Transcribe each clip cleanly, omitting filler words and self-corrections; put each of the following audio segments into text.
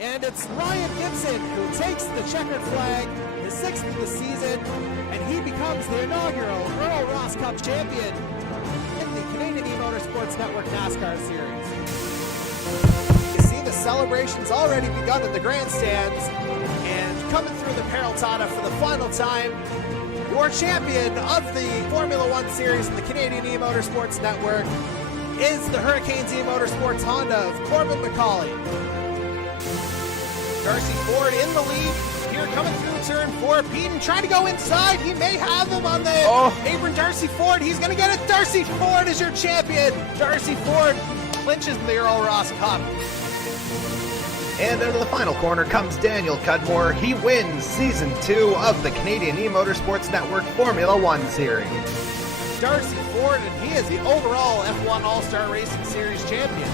And it's Ryan Gibson who takes the checkered flag, his 6th of the season, and he becomes the inaugural Earl Ross Cup champion in the Canadian E-Motorsports Network NASCAR Series. You see the celebrations already begun in the grandstands, and coming through the Peraltada for the final time, your champion of the Formula One Series in the Canadian E-Motorsports Network is the Hurricanes E-Motorsports Honda of Corbin McCauley. Darcy Ford in the lead here, coming through turn 4. Peden trying to go inside. He may have him on the apron. Darcy Ford, he's going to get it. Darcy Ford is your champion. Darcy Ford clinches the Earl Ross Cup. And into the final corner comes Daniel Cudmore. He wins Season 2 of the Canadian E-Motorsports Network Formula One Series. Darcy Ford, and he is the overall F1 All-Star Racing Series champion.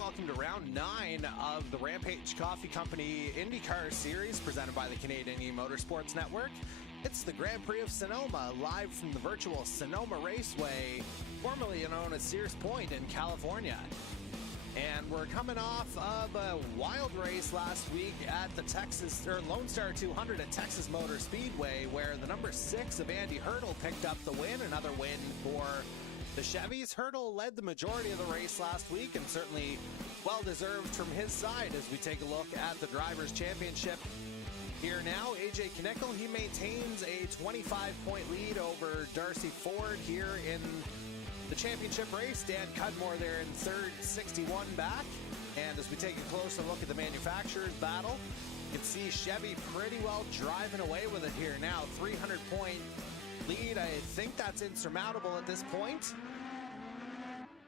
welcome to round 9 of the Rampage Coffee Company IndyCar Series presented by the Canadian E-Motorsports Network. It's the Grand Prix of Sonoma, live from the virtual Sonoma Raceway, formerly known as Sears Point in California. And we're coming off of a wild race last week at the Lone Star 200 at Texas Motor Speedway, where the number 6 of Andy Hurdle picked up the win, another win for the Chevys. Hurdle led the majority of the race last week, and certainly well-deserved from his side as we take a look at the Drivers' Championship. Here now, AJ Knickel, he maintains a 25-point lead over Darcy Ford here in the championship race. Dan Cudmore there in third, 61 back. And as we take a closer look at the manufacturers' battle, you can see Chevy pretty well driving away with it here now. 300-point lead. I think that's insurmountable at this point.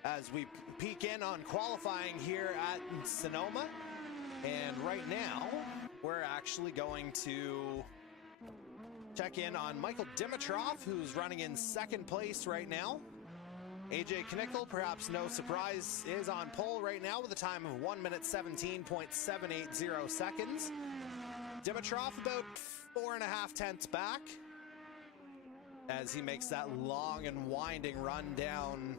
As we peek in on qualifying here at Sonoma. And right now, we're actually going to check in on Michael Dimitrov, who's running in second place right now. AJ Knickel, perhaps no surprise, is on pole right now with a time of 1 minute 17.780 seconds. Dimitrov about 4.5 tenths back as he makes that long and winding run down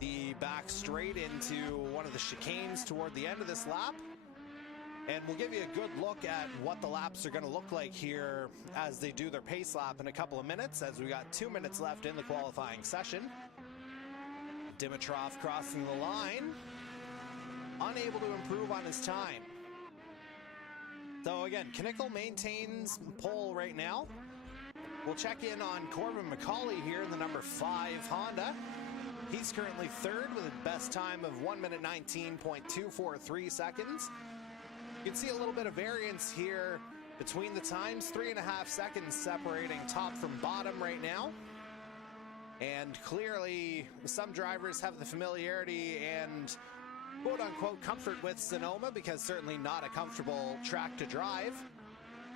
the back straight into one of the chicanes toward the end of this lap. And we'll give you a good look at what the laps are going to look like here as they do their pace lap in a couple of minutes, as we got 2 minutes left in the qualifying session. Dimitrov crossing the line, unable to improve on his time. So again, Knickel maintains pole right now. We'll check in on Corbin McCauley here in the number 5 Honda. He's currently third with a best time of 1 minute 19.243 seconds. You can see a little bit of variance here between the times, 3.5 seconds separating top from bottom right now. And clearly, some drivers have the familiarity and quote-unquote comfort with Sonoma, because certainly not a comfortable track to drive.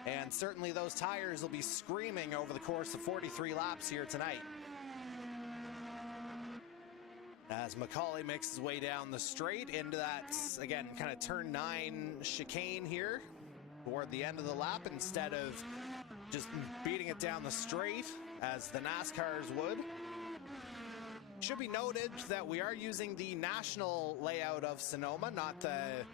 And certainly those tires will be screaming over the course of 43 laps here tonight. As McCauley makes his way down the straight into that, again, kind of turn 9 chicane here toward the end of the lap, instead of just beating it down the straight as the NASCARs would. Should be noted that we are using the national layout of Sonoma, not the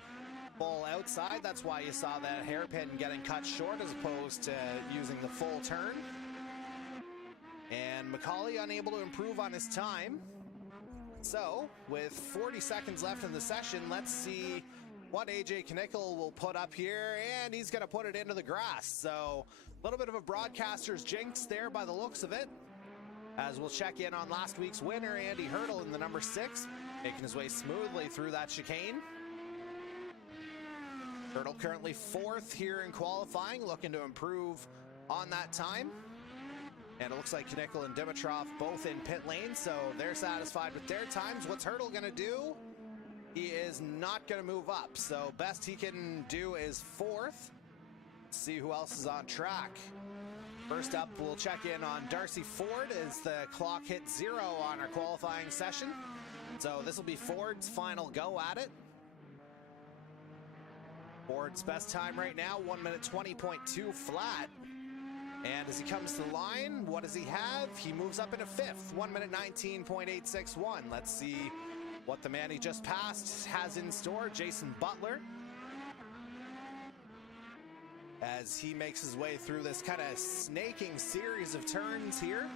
full outside. That's why you saw that hairpin getting cut short as opposed to using the full turn. And McCauley unable to improve on his time. So, with 40 seconds left in the session, let's see what AJ Knickel will put up here, and he's going to put it into the grass. So, a little bit of a broadcaster's jinx there by the looks of it, as we'll check in on last week's winner, Andy Hurdle, in the number 6, making his way smoothly through that chicane. Hurdle currently 4th here in qualifying, looking to improve on that time. And it looks like Knickel and Dimitrov both in pit lane, so they're satisfied with their times. What's Hurdle going to do? He is not going to move up, so best he can do is 4th. Let's see who else is on track. First up, we'll check in on Darcy Ford as the clock hit 0 on our qualifying session. So this will be Ford's final go at it. Ford's best time right now, 1 minute 20.2 flat. And as he comes to the line, what does he have? He moves up into 5th, 1 minute 19.861. Let's see what the man he just passed has in store, Jason Butler, as he makes his way through this kind of snaking series of turns here.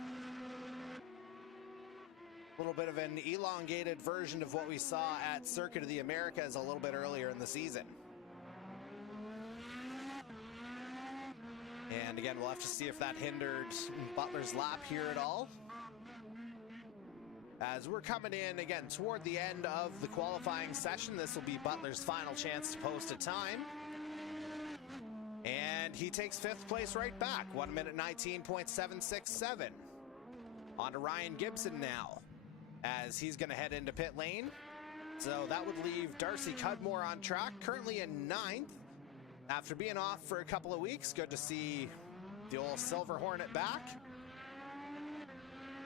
A little bit of an elongated version of what we saw at Circuit of the Americas a little bit earlier in the season. And again, we'll have to see if that hindered Butler's lap here at all. As we're coming in, again, toward the end of the qualifying session, this will be Butler's final chance to post a time. And he takes 5th place right back, 1 minute 19.767. On to Ryan Gibson now, as he's going to head into pit lane. So that would leave Darcy Cudmore on track, currently in 9th. After being off for a couple of weeks, good to see the old Silver Hornet back.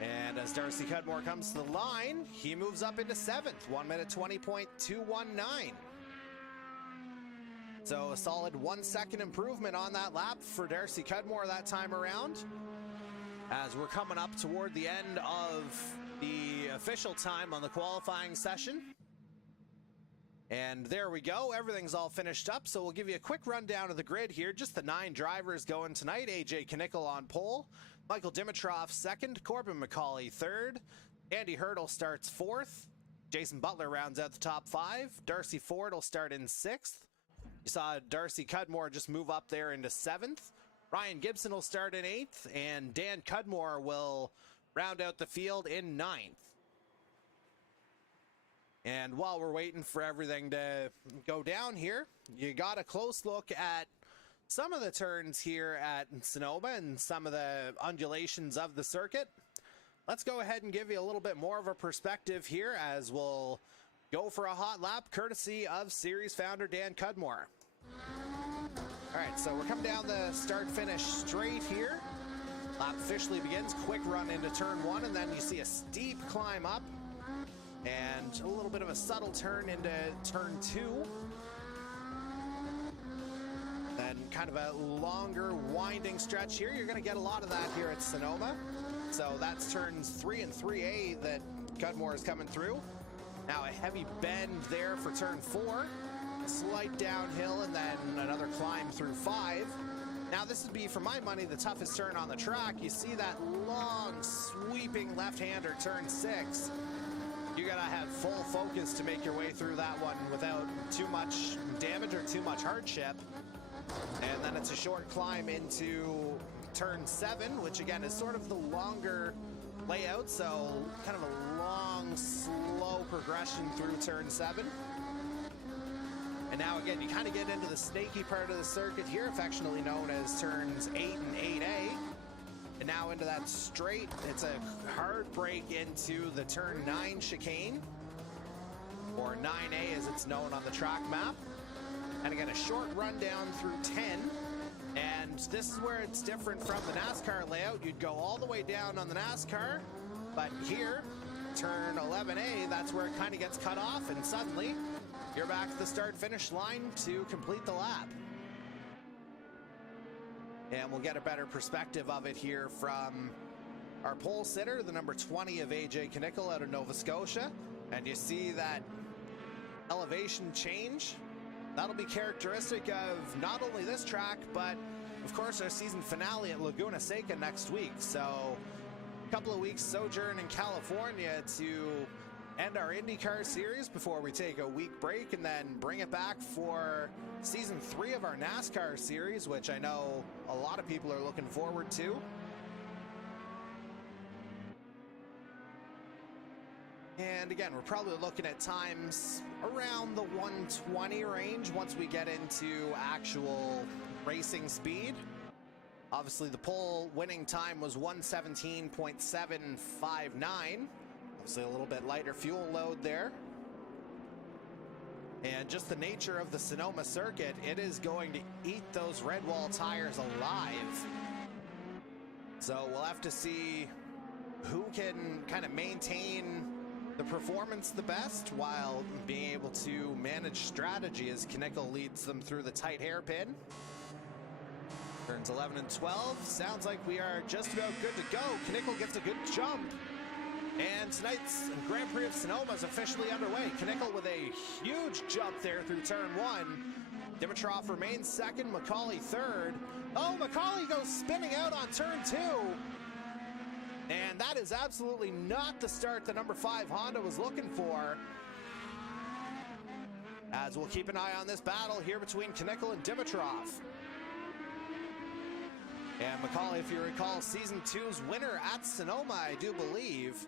And as Darcy Cudmore comes to the line, he moves up into 7th, 1 minute 20.219. So a solid 1 second improvement on that lap for Darcy Cudmore that time around. As we're coming up toward the end of the official time on the qualifying session. And there we go, everything's all finished up, so we'll give you a quick rundown of the grid here. Just the 9 drivers going tonight. AJ Knickel on pole, Michael Dimitrov 2nd, Corbin McCauley 3rd, Andy Hurdle starts 4th, Jason Butler rounds out the top 5, Darcy Ford will start in 6th. You saw Darcy Cudmore just move up there into 7th. Ryan Gibson will start in 8th, and Dan Cudmore will round out the field in 9th. And while we're waiting for everything to go down here, you got a close look at some of the turns here at Sonoma and some of the undulations of the circuit. Let's go ahead and give you a little bit more of a perspective here as we'll go for a hot lap courtesy of series founder Dan Cudmore. All right, so we're coming down the start-finish straight here. Lap officially begins. Quick run into turn 1, and then you see a steep climb up and a little bit of a subtle turn into turn 2. Then kind of a longer winding stretch here. You're going to get a lot of that here at Sonoma. So that's turns 3 and 3A that Cudmore is coming through. Now a heavy bend there for turn 4. Slight downhill and then another climb through 5. Now this would be, for my money, the toughest turn on the track. You see that long sweeping left-hander turn 6. You gotta have full focus to make your way through that one without too much damage or too much hardship. And then it's a short climb into turn 7, which again is sort of the longer layout, so kind of a long, slow progression through turn 7. And now again, you kind of get into the snaky part of the circuit here, affectionately known as turns 8 and 8A. And now into that straight, it's a hard break into the turn 9 chicane, or 9A as it's known on the track map. And again, a short run down through 10. And this is where it's different from the NASCAR layout. You'd go all the way down on the NASCAR, but here, turn 11A, that's where it kind of gets cut off, and suddenly you're back at the start-finish line to complete the lap. And we'll get a better perspective of it here from our pole sitter, the number 20 of AJ Knickel out of Nova Scotia. And you see that elevation change. That'll be characteristic of not only this track, but of course our season finale at Laguna Seca next week. So a couple of weeks sojourn in California to end our IndyCar series before we take a week break and then bring it back for season 3 of our NASCAR series, which I know a lot of people are looking forward to. And again, we're probably looking at times around the 120 range once we get into actual racing speed. Obviously, the pole winning time was 1:17.759. Obviously, a little bit lighter fuel load there. And just the nature of the Sonoma circuit, it is going to eat those red wall tires alive. So we'll have to see who can kind of maintain the performance the best while being able to manage strategy as Knickel leads them through the tight hairpin. Turns 11 and 12. Sounds like we are just about good to go. Knickel gets a good jump. And tonight's Grand Prix of Sonoma is officially underway. Knickel with a huge jump there through turn 1. Dimitrov remains 2nd, McCauley 3rd. Oh, McCauley goes spinning out on turn 2. And that is absolutely not the start the number 5 Honda was looking for. As we'll keep an eye on this battle here between Knickel and Dimitrov. And McCauley, if you recall, season 2's winner at Sonoma, I do believe.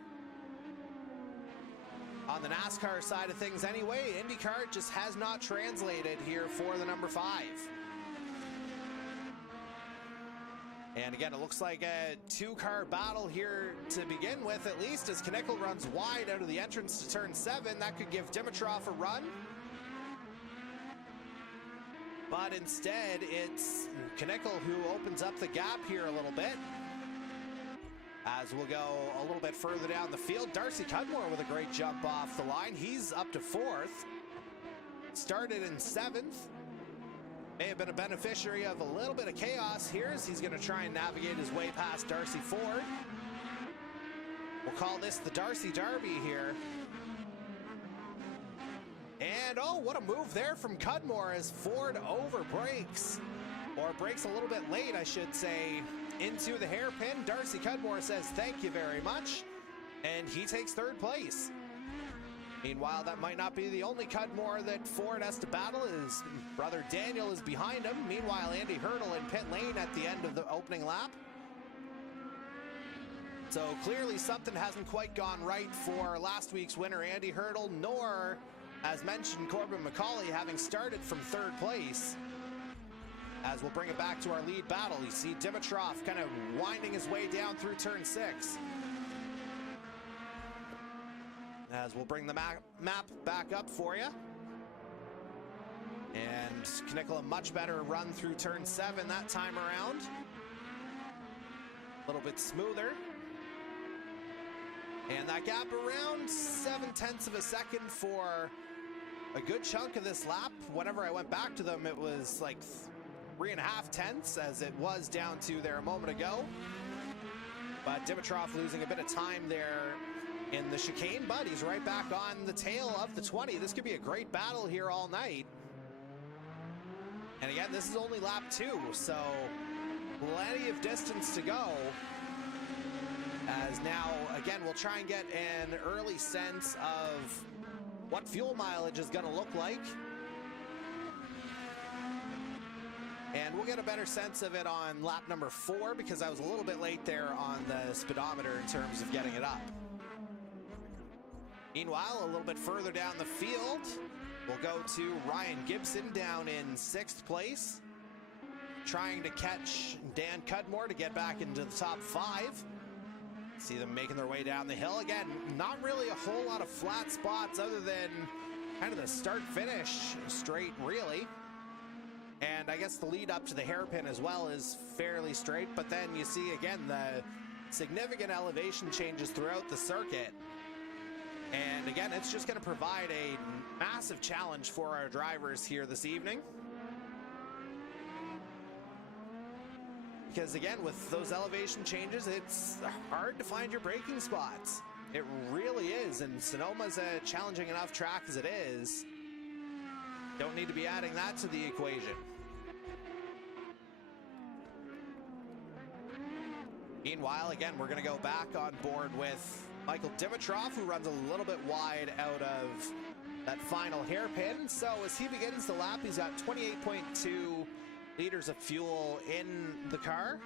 On the NASCAR side of things anyway, IndyCar just has not translated here for the number 5. And again, it looks like a 2-car battle here to begin with, at least, as Knickel runs wide out of the entrance to turn 7. That could give Dimitrov a run. But instead, it's Knickel who opens up the gap here a little bit. As we'll go a little bit further down the field, Darcy Cudmore with a great jump off the line. He's up to 4th. Started in 7th. May have been a beneficiary of a little bit of chaos here as he's going to try and navigate his way past Darcy Ford. We'll call this the Darcy Derby here. And oh, what a move there from Cudmore as Ford over brakes, or brakes a little bit late, I should say, into the hairpin. Darcy Cudmore says thank you very much, and he takes 3rd place. Meanwhile, that might not be the only Cudmore that Ford has to battle. His brother Daniel is behind him. Meanwhile, Andy Hurdle in pit lane at the end of the opening lap. So clearly something hasn't quite gone right for last week's winner, Andy Hurdle, nor, as mentioned, Corbin McCauley having started from 3rd place. As we'll bring it back to our lead battle, you see Dimitrov kind of winding his way down through turn 6. As we'll bring the map back up for you. And Knickel a much better run through turn 7 that time around. A little bit smoother. And that gap around 7/10 of a second for a good chunk of this lap. Whenever I went back to them, it was like 3.5 tenths as it was down to there a moment ago. But Dimitrov losing a bit of time there in the chicane, but he's right back on the tail of the 20. This could be a great battle here all night. And again, this is only lap 2, so plenty of distance to go. As now, again, we'll try and get an early sense of what fuel mileage is going to look like. And we'll get a better sense of it on lap number 4 because I was a little bit late there on the speedometer in terms of getting it up. Meanwhile, a little bit further down the field, we'll go to Ryan Gibson down in 6th place, trying to catch Dan Cudmore to get back into the top 5. See them making their way down the hill. Again, not really a whole lot of flat spots other than kind of the start-finish straight, really. And I guess the lead up to the hairpin as well is fairly straight, but then you see, again, the significant elevation changes throughout the circuit. And again, it's just going to provide a massive challenge for our drivers here this evening. Because again, with those elevation changes, it's hard to find your braking spots. It really is, and Sonoma's a challenging enough track as it is. Don't need to be adding that to the equation. Meanwhile, again, we're going to go back on board with Michael Dimitrov, who runs a little bit wide out of that final hairpin. So as he begins the lap, he's got 28.2 liters of fuel in the car.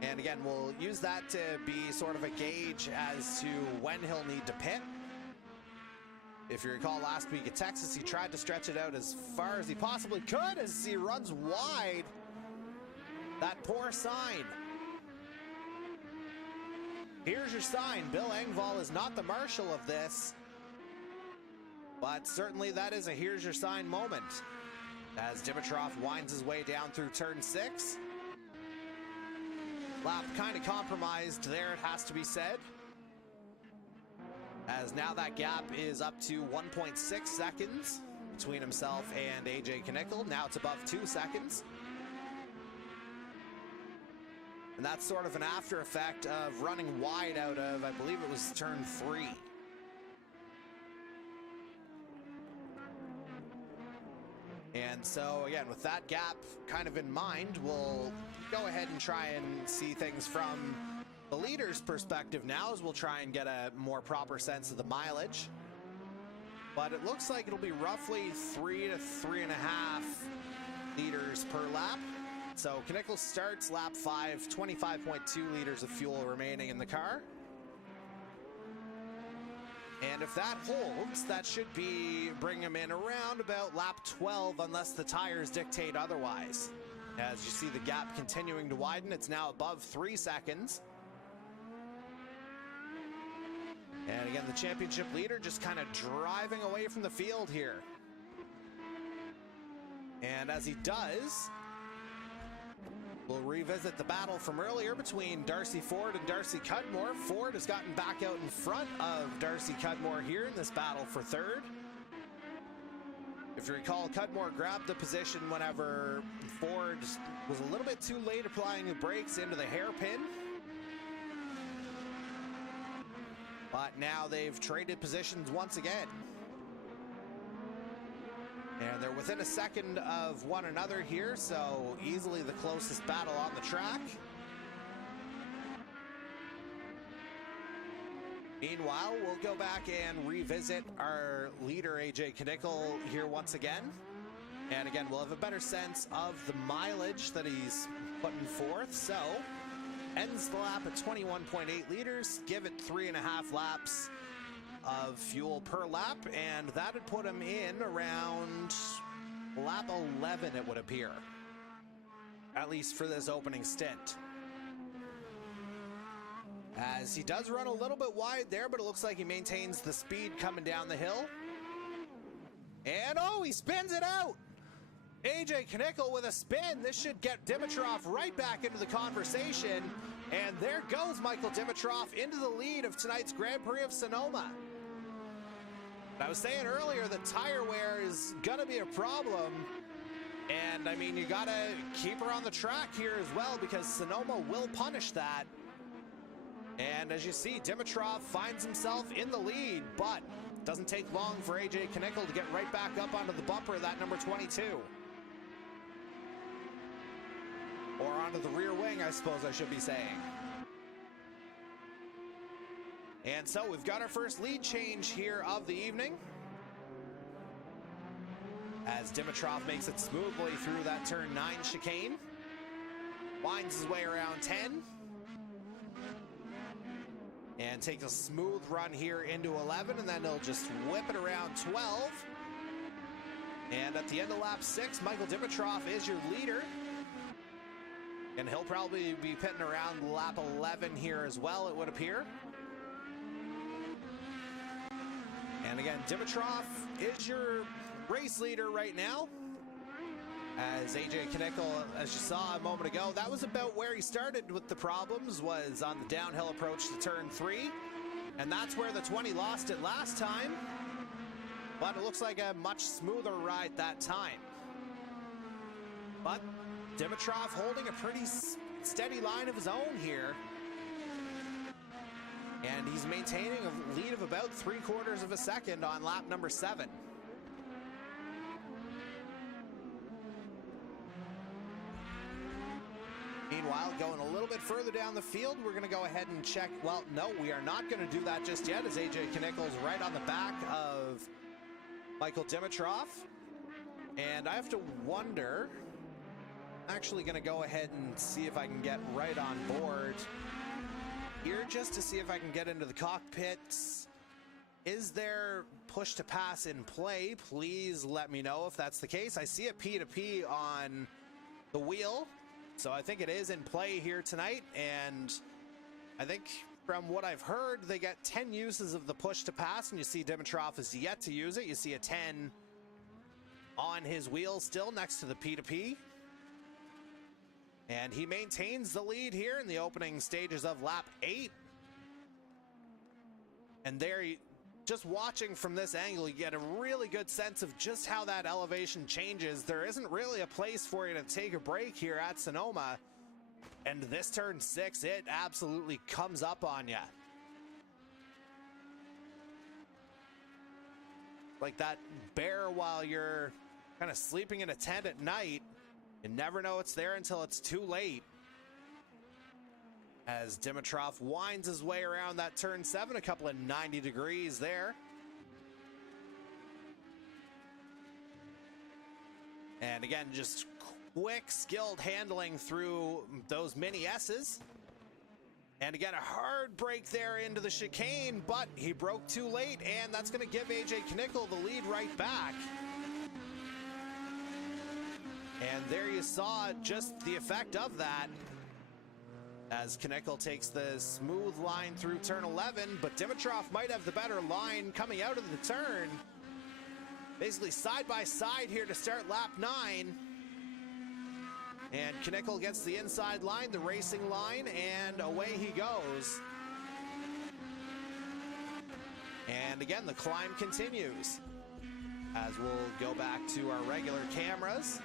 And again, we'll use that to be sort of a gauge as to when he'll need to pit. If you recall last week at Texas, he tried to stretch it out as far as he possibly could as he runs wide. That poor sign. Here's your sign. Bill Engvall is not the marshal of this, but certainly that is a here's your sign moment as Dimitrov winds his way down through turn 6. Lap kind of compromised there, it has to be said, as now that gap is up to 1.6 seconds between himself and AJ Knickel. Now it's above 2 seconds. And that's sort of an after effect of running wide out of, I believe it was turn 3. And so again, with that gap kind of in mind, we'll go ahead and try and see things from the leader's perspective now, as we'll try and get a more proper sense of the mileage. But it looks like it'll be roughly 3 to 3.5 liters per lap. So Knickel starts lap 5, 25.2 liters of fuel remaining in the car. And if that holds, that should be bring him in around about lap 12, unless the tires dictate otherwise. As you see the gap continuing to widen, it's now above 3 seconds. And again, the championship leader just kind of driving away from the field here. And as he does, We'll revisit the battle from earlier between Darcy Ford and Darcy Cudmore. Ford has gotten back out in front of Darcy Cudmore here in this battle for third. If you recall, Cudmore grabbed the position whenever Ford was a little bit too late applying the brakes into the hairpin. But now they've traded positions once again. And they're within a second of one another here, so easily the closest battle on the track. Meanwhile, we'll go back and revisit our leader, AJ Knickel, here once again. And again, we'll have a better sense of the mileage that he's putting forth. So, ends the lap at 21.8 liters, give it 3.5 laps of fuel per lap, and that would put him in around lap 11, it would appear, at least for this opening stint, as he does run a little bit wide there, but it looks like he maintains the speed coming down the hill. And oh, he spins it out. AJ Knickel with a spin. This should get Dimitrov right back into the conversation, and there goes Michael Dimitrov into the lead of tonight's Grand Prix of Sonoma. I was saying earlier that tire wear is gonna be a problem, and I mean, you gotta keep her on the track here as well, because Sonoma will punish that. And as you see, Dimitrov finds himself in the lead, but it doesn't take long for AJ Knickel to get right back up onto the bumper of that number 22. Or onto the rear wing, I suppose I should be saying. And so we've got our first lead change here of the evening, as Dimitrov makes it smoothly through that turn 9 chicane, winds his way around 10, and takes a smooth run here into 11, and then he'll just whip it around 12. And at the end of lap 6, Michael Dimitrov is your leader, and he'll probably be pitting around lap 11 here as well, it would appear. And again, Dimitrov is your race leader right now, as AJ Knickel, as you saw a moment ago, that was about where he started with the problems, was on the downhill approach to turn 3, and that's where the 20 lost it last time, but it looks like a much smoother ride that time. But Dimitrov holding a pretty steady line of his own here, and he's maintaining a lead of about 3/4 of a second on lap number 7. Meanwhile, going a little bit further down the field, we're going to go ahead and check. Well, no, we are not going to do that just yet, as AJ Knickel's right on the back of Michael Dimitrov. And I have to wonder, I'm actually going to go ahead and see if I can get right on board here, just to see if I can get into the cockpits. Is there push to pass in play? Please let me know if that's the case. I see a P2P on the wheel, so I think it is in play here tonight, and I think from what I've heard, they get 10 uses of the push to pass, and you see Dimitrov is yet to use it. You see a 10 on his wheel still next to the P2P. And he maintains the lead here in the opening stages of lap 8. And there, just watching from this angle, you get a really good sense of just how that elevation changes. There isn't really a place for you to take a break here at Sonoma. And this turn 6, it absolutely comes up on you. Like that bear while you're kind of sleeping in a tent at night. You never know it's there until it's too late. As Dimitrov winds his way around that turn 7, a couple of 90 degrees there. And again, just quick, skilled handling through those mini S's. And again, a hard break there into the chicane, but he broke too late, and that's going to give AJ Knickel the lead right back. And there you saw just the effect of that, as Knickel takes the smooth line through turn 11, but Dimitrov might have the better line coming out of the turn. Basically side by side here to start lap 9. And Knickel gets the inside line, the racing line, and away he goes. And again, the climb continues. As we'll go back to our regular cameras.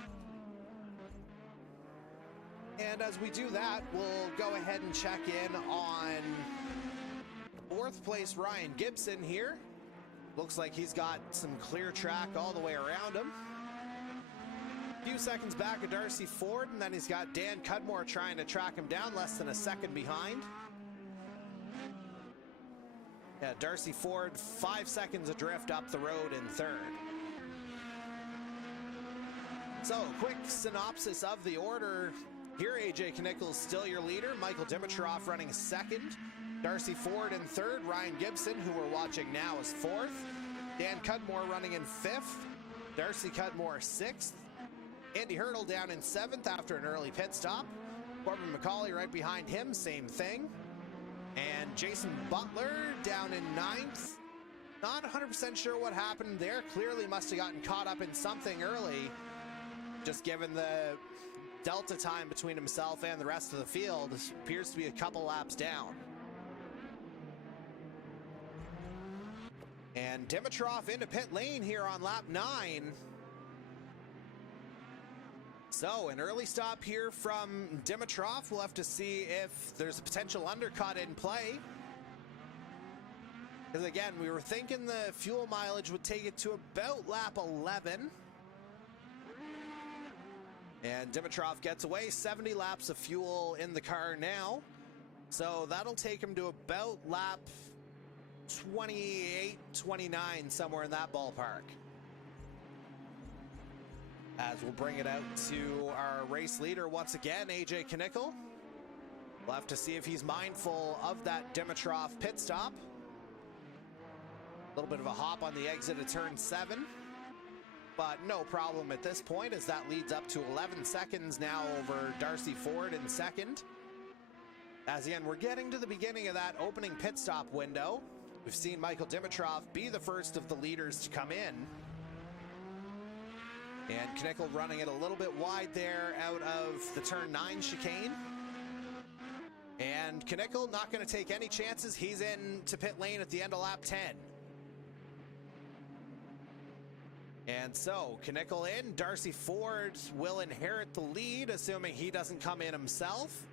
And as we do that, we'll go ahead and check in on fourth place Ryan Gibson here. Looks like he's got some clear track all the way around him. A few seconds back of Darcy Ford, and then he's got Dan Cudmore trying to track him down, less than a second behind. Yeah, Darcy Ford 5 seconds adrift up the road in third. So, quick synopsis of the order. Here, AJ Knickel's still your leader. Michael Dimitrov running second. Darcy Ford in third. Ryan Gibson, who we're watching now, is fourth. Dan Cudmore running in fifth. Darcy Cudmore sixth. Andy Hurdle down in seventh after an early pit stop. Corbin McCauley right behind him, same thing. And Jason Butler down in ninth. Not 100% sure what happened there. Clearly must have gotten caught up in something early. Just given the delta time between himself and the rest of the field, appears to be a couple laps down. And Dimitrov into pit lane here on lap 9. So an early stop here from Dimitrov. We'll have to see if there's a potential undercut in play. Because again, we were thinking the fuel mileage would take it to about lap 11. And Dimitrov gets away, 70 laps of fuel in the car now. So that'll take him to about lap 28, 29, somewhere in that ballpark. As we'll bring it out to our race leader once again, AJ Knickel. We'll have to see if he's mindful of that Dimitrov pit stop. A little bit of a hop on the exit of turn 7. But no problem at this point, as that leads up to 11 seconds now over Darcy Ford in second. As again, we're getting to the beginning of that opening pit stop window. We've seen Michael Dimitrov be the first of the leaders to come in. And Knickel running it a little bit wide there out of the turn 9 chicane. And Knickel not going to take any chances. He's in to pit lane at the end of lap 10. And so, Knickel in, Darcy Ford will inherit the lead, assuming he doesn't come in himself.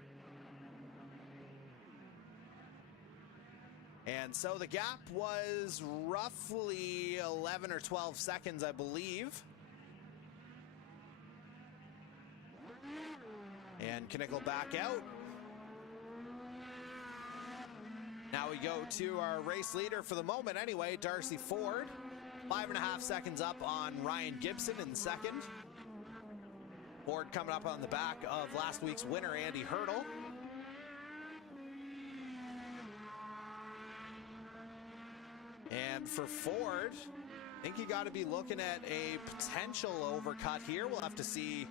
And so the gap was roughly 11 or 12 seconds, I believe. And Knickel back out. Now we go to our race leader for the moment anyway, Darcy Ford. 5.5 seconds up on Ryan Gibson in second. Ford coming up on the back of last week's winner, Andy Hurdle. And for Ford, I think you got to be looking at a potential overcut here. We'll have to see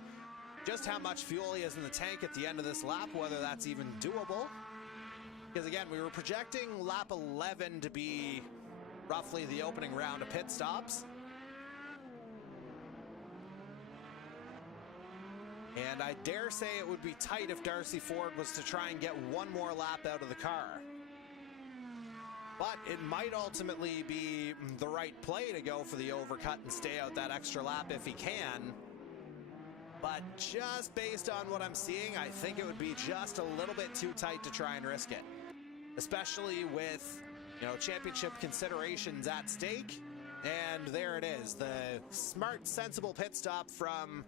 just how much fuel he has in the tank at the end of this lap, whether that's even doable. Because again, we were projecting lap 11 to be roughly the opening round of pit stops. And I dare say it would be tight if Darcy Ford was to try and get one more lap out of the car. But it might ultimately be the right play to go for the overcut and stay out that extra lap if he can. But just based on what I'm seeing, I think it would be just a little bit too tight to try and risk it. Especially with, you know, championship considerations at stake. And there it is, the smart, sensible pit stop from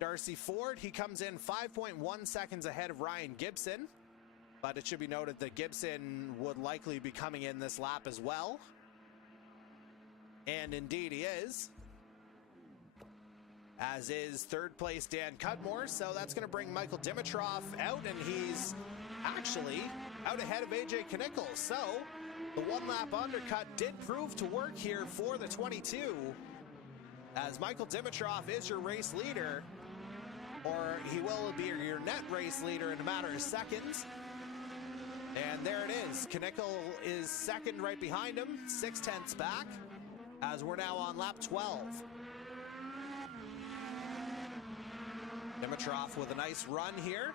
Darcy Ford. He comes in 5.1 seconds ahead of Ryan Gibson. But it should be noted that Gibson would likely be coming in this lap as well. And indeed he is. As is third place Dan Cudmore. So that's going to bring Michael Dimitrov out, and he's actually out ahead of AJ Knickel. So the one lap undercut did prove to work here for the 22. As Michael Dimitrov is your race leader, or he will be your net race leader in a matter of seconds. And there it is. Knickel is second right behind him, 0.6 back, as we're now on lap 12. Dimitrov with a nice run here.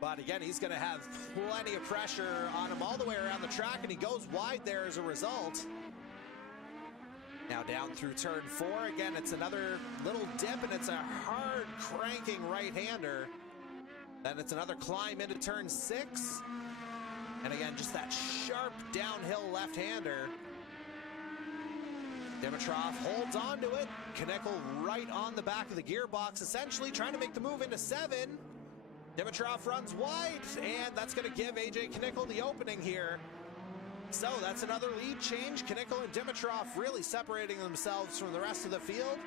But again, he's going to have plenty of pressure on him all the way around the track, and he goes wide there as a result. Now down through turn 4. Again, it's another little dip, and it's a hard cranking right-hander. Then it's another climb into turn 6. And again, just that sharp downhill left-hander. Dimitrov holds on to it. Knickel right on the back of the gearbox, essentially trying to make the move into 7. Dimitrov runs wide, and that's going to give AJ Knickel the opening here. So that's another lead change. Knickel and Dimitrov really separating themselves from the rest of the field.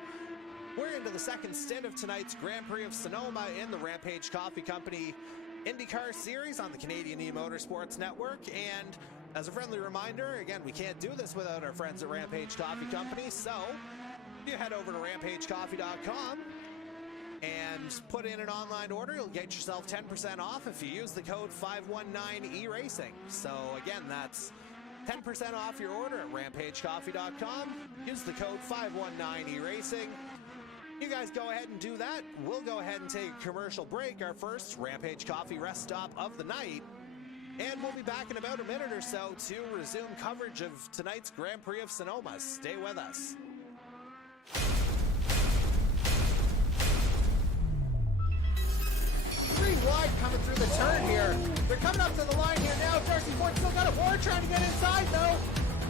We're into the second stint of tonight's Grand Prix of Sonoma in the Rampage Coffee Company IndyCar Series on the Canadian E-Motorsports Network. And as a friendly reminder, again, we can't do this without our friends at Rampage Coffee Company. So you head over to rampagecoffee.com and put in an online order. You'll get yourself 10% off if you use the code 519ERACING. So again, that's 10% off your order at rampagecoffee.com. Use the code 519ERACING. You guys go ahead and do that. We'll go ahead and take a commercial break, our first Rampage Coffee rest stop of the night. And we'll be back in about a minute or so to resume coverage of tonight's Grand Prix of Sonoma. Stay with us. 3 wide coming through the turn here. They're coming up to the line here now. Darcy Ford still got a Ward trying to get inside though.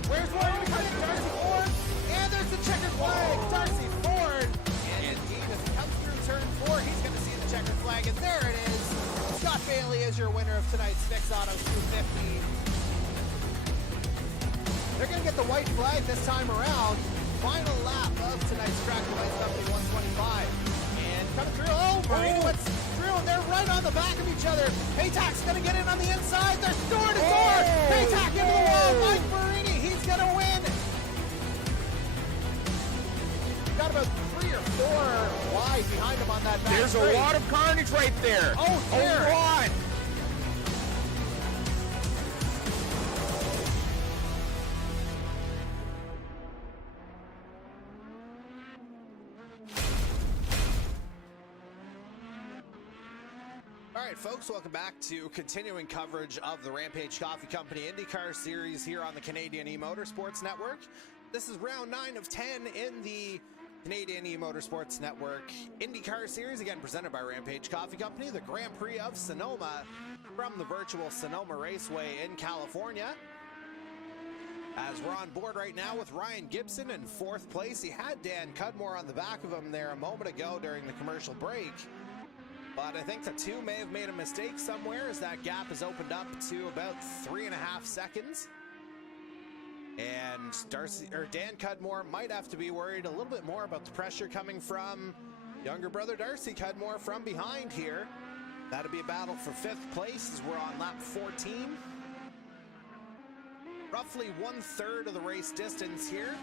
Where's Ward coming? Darcy Ford. And there's the checkered flag. Darcy Ford. And indeed, as he comes through turn 4, he's going to see the checkered flag. And there it is. Scott Bailey is your winner of tonight's Fix Auto 250. They're going to get the white flag this time around. Final lap of tonight's track tonight's company 125. And coming through. Oh, Marini went through, and they're right on the back of each other. Paytack's going to get in on the inside. They're door to door. Paytack into the wall. Mike Marini, he's going to win. Got about 3 or 4 wide behind him on that back There's straight. a lot of carnage right there. Oh, dear. A lot. All right, folks, welcome back to continuing coverage of the Rampage Coffee Company IndyCar Series here on the Canadian E-Motorsports Network. This is round 9 of 10 in the Canadian E-Motorsports Network IndyCar Series, again presented by Rampage Coffee Company, the Grand Prix of Sonoma from the virtual Sonoma Raceway in California. As we're on board right now with Ryan Gibson in 4th place. He had Dan Cudmore on the back of him there a moment ago during the commercial break. But I think the two may have made a mistake somewhere as that gap has opened up to about 3.5 seconds. And Dan Cudmore might have to be worried a little bit more about the pressure coming from younger brother Darcy Cudmore from behind here. That'll be a battle for 5th place as we're on lap 14. Roughly 1/3 of the race distance here.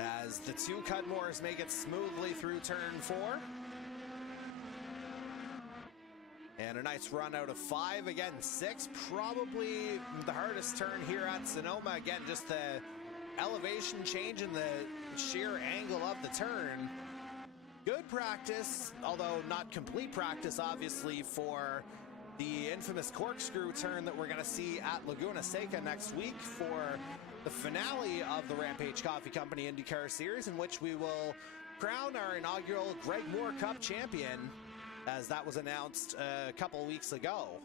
As the two Cudmores make it smoothly through turn 4. And a nice run out of 5. Again, 6, probably the hardest turn here at Sonoma. Again, just the elevation change and the sheer angle of the turn. Good practice, although not complete practice, obviously, for the infamous corkscrew turn that we're going to see at Laguna Seca next week for the finale of the Rampage Coffee Company IndyCar Series, in which we will crown our inaugural Greg Moore Cup champion, as that was announced a couple weeks ago.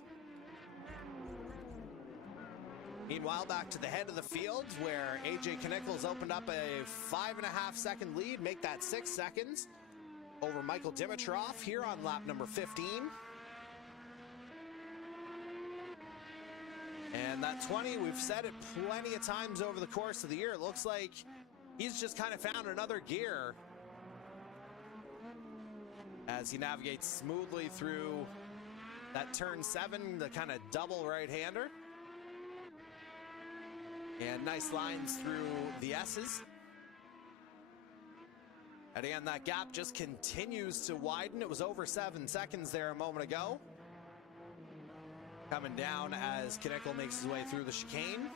Meanwhile, back to the head of the field, where AJ Knickel's opened up a 5.5 second lead, make that 6 seconds over Michael Dimitrov here on lap number 15. And that 20, we've said it plenty of times over the course of the year. It looks like he's just kind of found another gear as he navigates smoothly through that turn 7, the kind of double right-hander. And nice lines through the S's. And again, that gap just continues to widen. It was over 7 seconds there a moment ago. Coming down as Knickel makes his way through the chicane.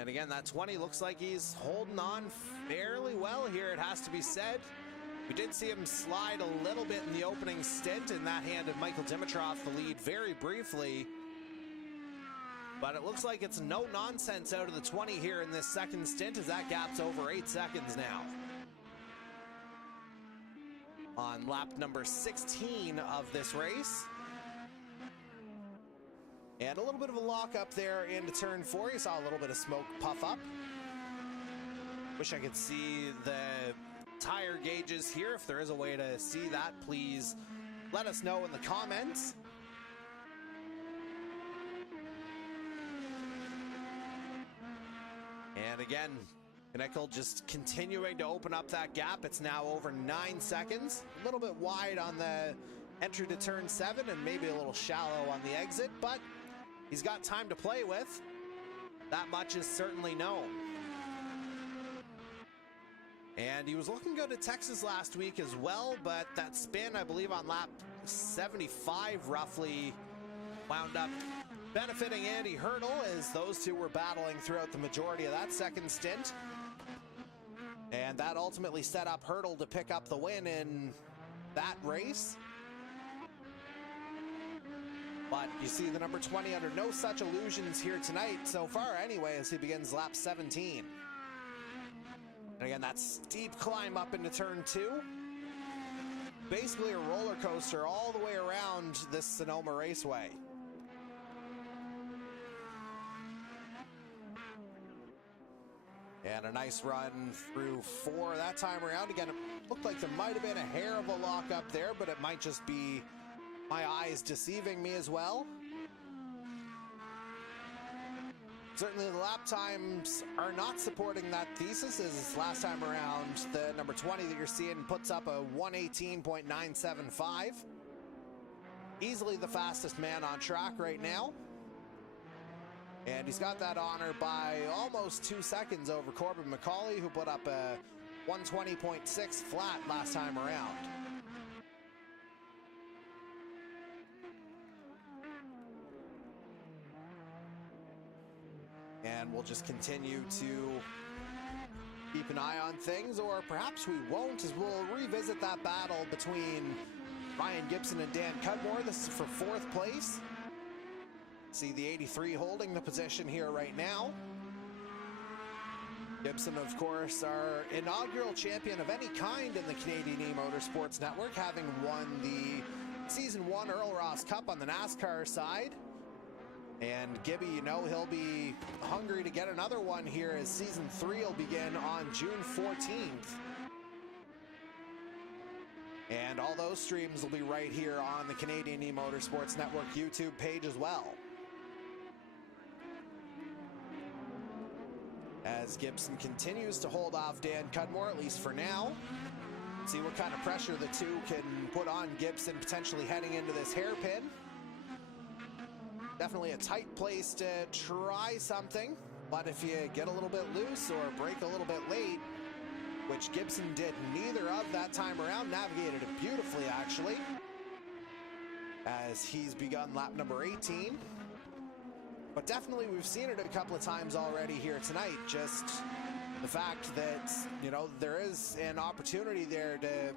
And again, that 20 looks like he's holding on fairly well here, it has to be said. We did see him slide a little bit in the opening stint, and that handed Michael Dimitrov the lead very briefly. But it looks like it's no nonsense out of the 20 here in this second stint, as that gap's over 8 seconds now. On lap number 16 of this race. And a little bit of a lock up there into turn 4. You saw a little bit of smoke puff up. Wish I could see the tire gauges here. If there is a way to see that, please let us know in the comments. And again, Knickel just continuing to open up that gap. It's now over 9 seconds. A little bit wide on the entry to turn 7 and maybe a little shallow on the exit, but he's got time to play with. That much is certainly known. And he was looking good at Texas last week as well, but that spin, I believe on lap 75 roughly, wound up benefiting Andy Hurdle, as those two were battling throughout the majority of that second stint. And that ultimately set up Hurdle to pick up the win in that race. But you see the number 20 under no such illusions here tonight, so far anyway, as he begins lap 17. And again, that steep climb up into turn 2. Basically a roller coaster all the way around this Sonoma Raceway. And a nice run through 4 that time around. Again, it looked like there might have been a hair of a lock up there, but it might just be my eyes deceiving me as well. Certainly the lap times are not supporting that thesis, as last time around the number 20 that you're seeing puts up a 1:18.975. Easily the fastest man on track right now. And he's got that honor by almost 2 seconds over Corbin McCauley, who put up a 1:20.6 flat last time around. And we'll just continue to keep an eye on things, or perhaps we won't, as we'll revisit that battle between Ryan Gibson and Dan Cudmore. This is for 4th place. See the 83 holding the position here right now. Gibson, of course, our inaugural champion of any kind in the Canadian E-Motorsports Network, having won the Season 1 Earl Ross Cup on the NASCAR side. And Gibby, you know, he'll be hungry to get another one here, as Season 3 will begin on June 14th. And all those streams will be right here on the Canadian E-Motorsports Network YouTube page as well. As Gibson continues to hold off Dan Cudmore, at least for now. See what kind of pressure the two can put on Gibson, potentially heading into this hairpin. Definitely a tight place to try something, but if you get a little bit loose or break a little bit late, which Gibson did neither of that time around, navigated it beautifully actually, as he's begun lap number 18. But definitely we've seen it a couple of times already here tonight, just the fact that, you know, there is an opportunity there to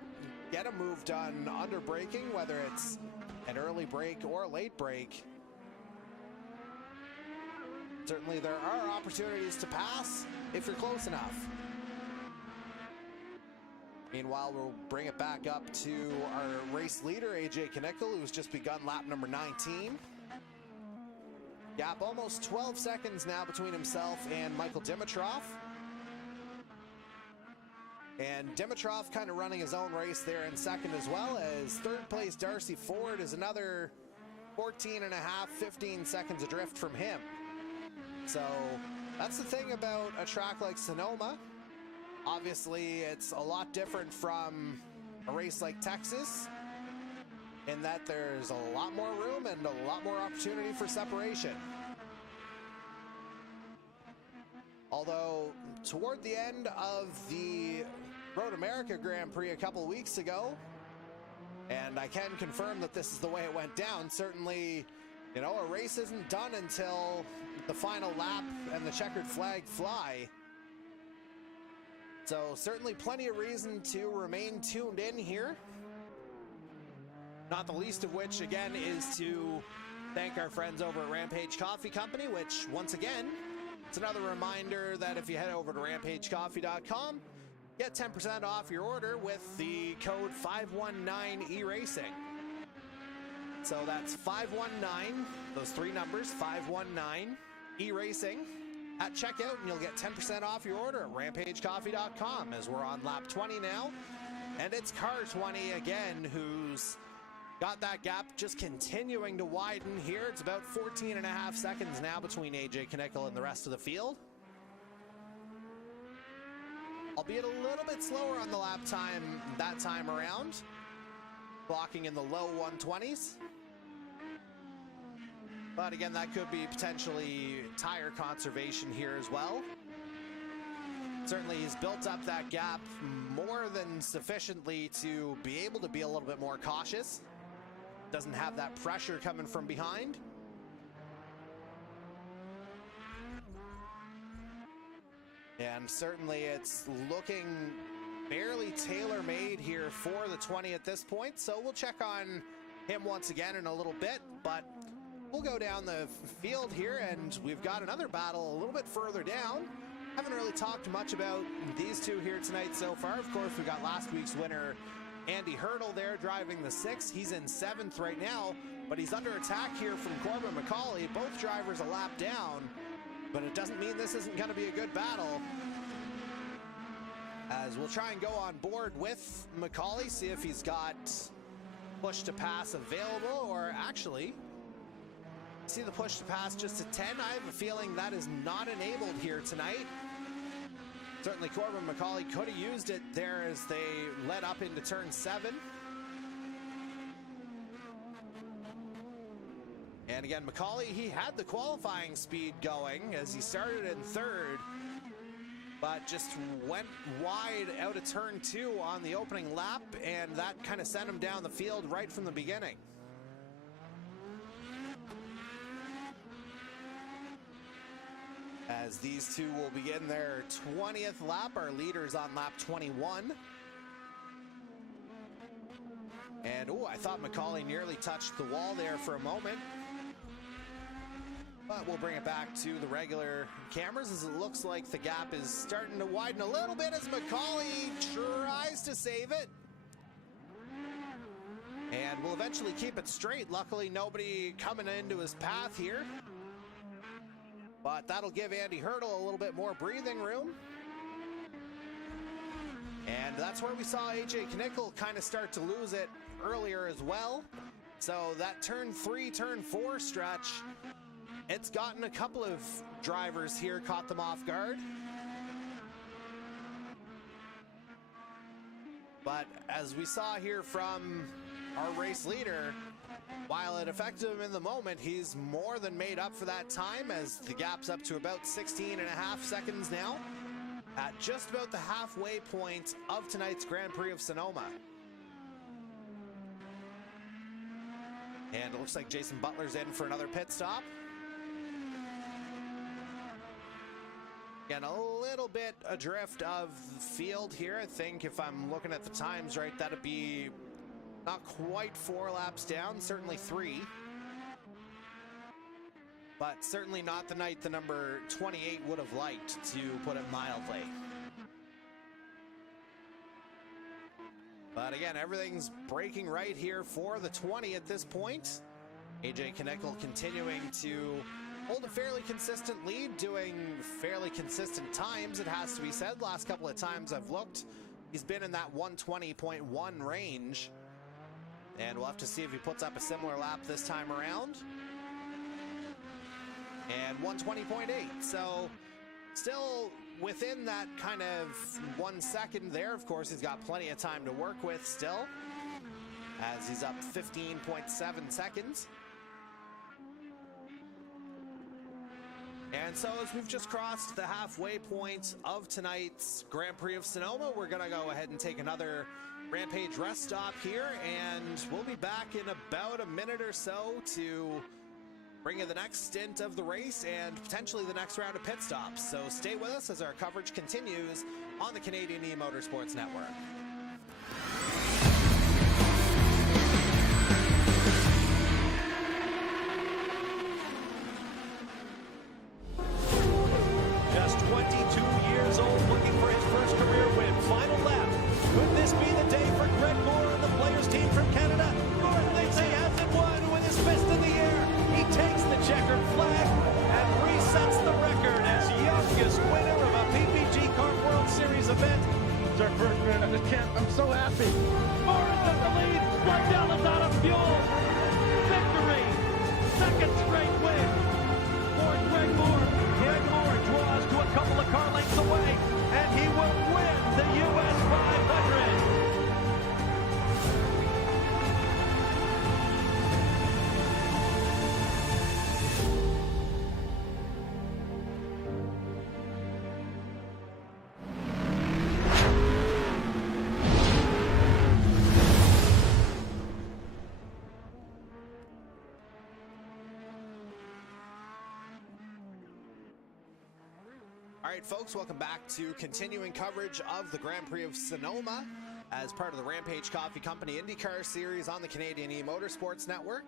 get a move done under braking, whether it's an early break or a late break. Certainly there are opportunities to pass if you're close enough. Meanwhile, we'll bring it back up to our race leader, AJ Knickel, who's just begun lap number 19. Gap almost 12 seconds now between himself and Michael Dimitrov. And Dimitrov kind of running his own race there in second, as well as 3rd place Darcy Ford is another 14 and a half, 15 seconds adrift from him. So that's the thing about a track like Sonoma. Obviously, it's a lot different from a race like Texas, in that there's a lot more room and a lot more opportunity for separation. Although, toward the end of the Road America Grand Prix a couple weeks ago, and I can confirm that this is the way it went down, certainly You know, a race isn't done until the final lap and the checkered flag fly. So certainly plenty of reason to remain tuned in here. Not the least of which, again, is to thank our friends over at Rampage Coffee Company, which, once again, it's another reminder that if you head over to rampagecoffee.com, get 10% off your order with the code 519ERacing. So that's 519, those three numbers, 519ERacing at checkout, and you'll get 10% off your order at rampagecoffee.com, as we're on lap 20 now. And it's car 20 again, who's got that gap just continuing to widen here. It's about 14 and a half seconds now between AJ Knickel and the rest of the field. Albeit a little bit slower on the lap time that time around. Clocking in the low 120s. But again, that could be potentially tire conservation here as well. Certainly he's built up that gap more than sufficiently to be able to be a little bit more cautious. Doesn't have that pressure coming from behind. And certainly it's looking fairly tailor-made here for the 20 at this point. So we'll check on him once again in a little bit, but we'll go down the field here, and we've got another battle a little bit further down. Haven't really talked much about these two here tonight so far. Of course, we got last week's winner, Andy Hurdle, there driving the 6. He's in 7th right now, but he's under attack here from Corbin McCauley. Both drivers a lap down, but it doesn't mean this isn't going to be a good battle, as we'll try and go on board with McCauley, see if he's got push to pass available, or actually see the push to pass just to 10. I have a feeling that is not enabled here tonight. Certainly Corbin McCauley could have used it there as they led up into turn 7. And again, McCauley, he had the qualifying speed going as he started in 3rd, but just went wide out of turn 2 on the opening lap, and that kind of sent him down the field right from the beginning. As these two will begin their 20th lap, our leaders on lap 21. And, oh, I thought McCauley nearly touched the wall there for a moment. But we'll bring it back to the regular cameras, as it looks like the gap is starting to widen a little bit as McCauley tries to save it. And will eventually keep it straight. Luckily, nobody coming into his path here. But that'll give Andy Hurdle a little bit more breathing room. And that's where we saw AJ Knickel kind of start to lose it earlier as well. So that turn 3, turn 4 stretch, it's gotten a couple of drivers here, caught them off guard. But as we saw here from our race leader, while it affected him in the moment, he's more than made up for that time, as the gap's up to about 16 and a half seconds now, at just about the halfway point of tonight's Grand Prix of Sonoma. And it looks like Jason Butler's in for another pit stop. Again, a little bit adrift of the field here. I think if I'm looking at the times right, that'd be not quite 4 laps down, certainly 3. But certainly not the night the number 28 would have liked, to put it mildly. But again, everything's breaking right here for the 20 at this point. AJ Knickel continuing to hold a fairly consistent lead, doing fairly consistent times, it has to be said. Last couple of times I've looked, he's been in that 120.1 range. And we'll have to see if he puts up a similar lap this time around. And 120.8, so still within that kind of 1 second there. Of course, he's got plenty of time to work with still, as he's up 15.7 seconds. And so as we've just crossed the halfway point of tonight's Grand Prix of Sonoma, we're gonna go ahead and take another Rampage rest stop here, and we'll be back in about a minute or so to bring you the next stint of the race and potentially the next round of pit stops. So stay with us as our coverage continues on the Canadian E-Motorsports Network. Just 22 years old, looking for his first career win. Final lap. Could this be the day for Greg Moore and the Players team from Canada? Moore thinks he has it won with his fist in the air. He takes the checkered flag and resets the record as youngest winner of a PPG Car World Series event. It's our first win at the camp. I'm so happy. Moore is in the lead. Blundell is out of fuel. Victory. Second straight win for Greg Moore. Greg Moore draws to a couple of car lengths away, and he will win the US 500. All right, folks, welcome back to continuing coverage of the Grand Prix of Sonoma as part of the Rampage Coffee Company IndyCar Series on the Canadian E-Motorsports Network.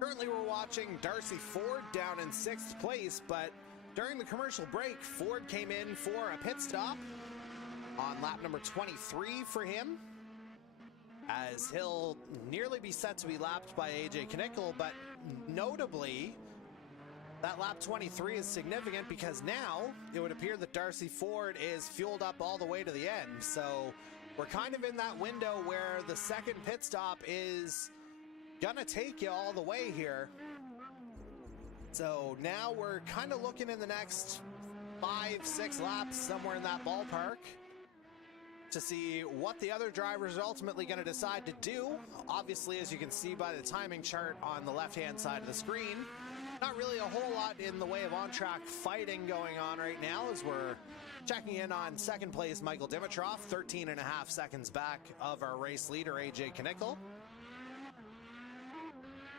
Currently, we're watching Darcy Ford down in 6th place, but during the commercial break, Ford came in for a pit stop on lap number 23 for him, as he'll nearly be set to be lapped by AJ Knickel, but notably, that lap 23 is significant because now it would appear that Darcy Ford is fueled up all the way to the end. So we're kind of in that window where the second pit stop is gonna take you all the way here. So now we're kind of looking in the next 5-6 laps, somewhere in that ballpark, to see what the other drivers are ultimately going to decide to do. Obviously, as you can see by the timing chart on the left-hand side of the screen, not really a whole lot in the way of on-track fighting going on right now, as we're checking in on second place Michael Dimitrov, 13.5 seconds back of our race leader AJ Knickel,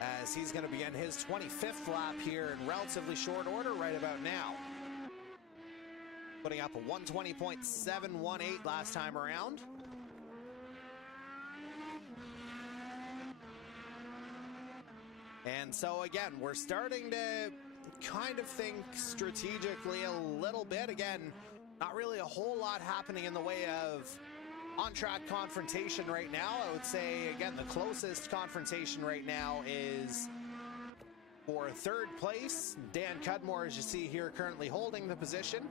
as he's going to begin his 25th lap here in relatively short order right about now, putting up a 120.718 last time around. And so again, we're starting to kind of think strategically a little bit. Again, not really a whole lot happening in the way of on-track confrontation right now. I would say, again, the closest confrontation right now is for third place. Dan Cudmore, as you see here, currently holding the position.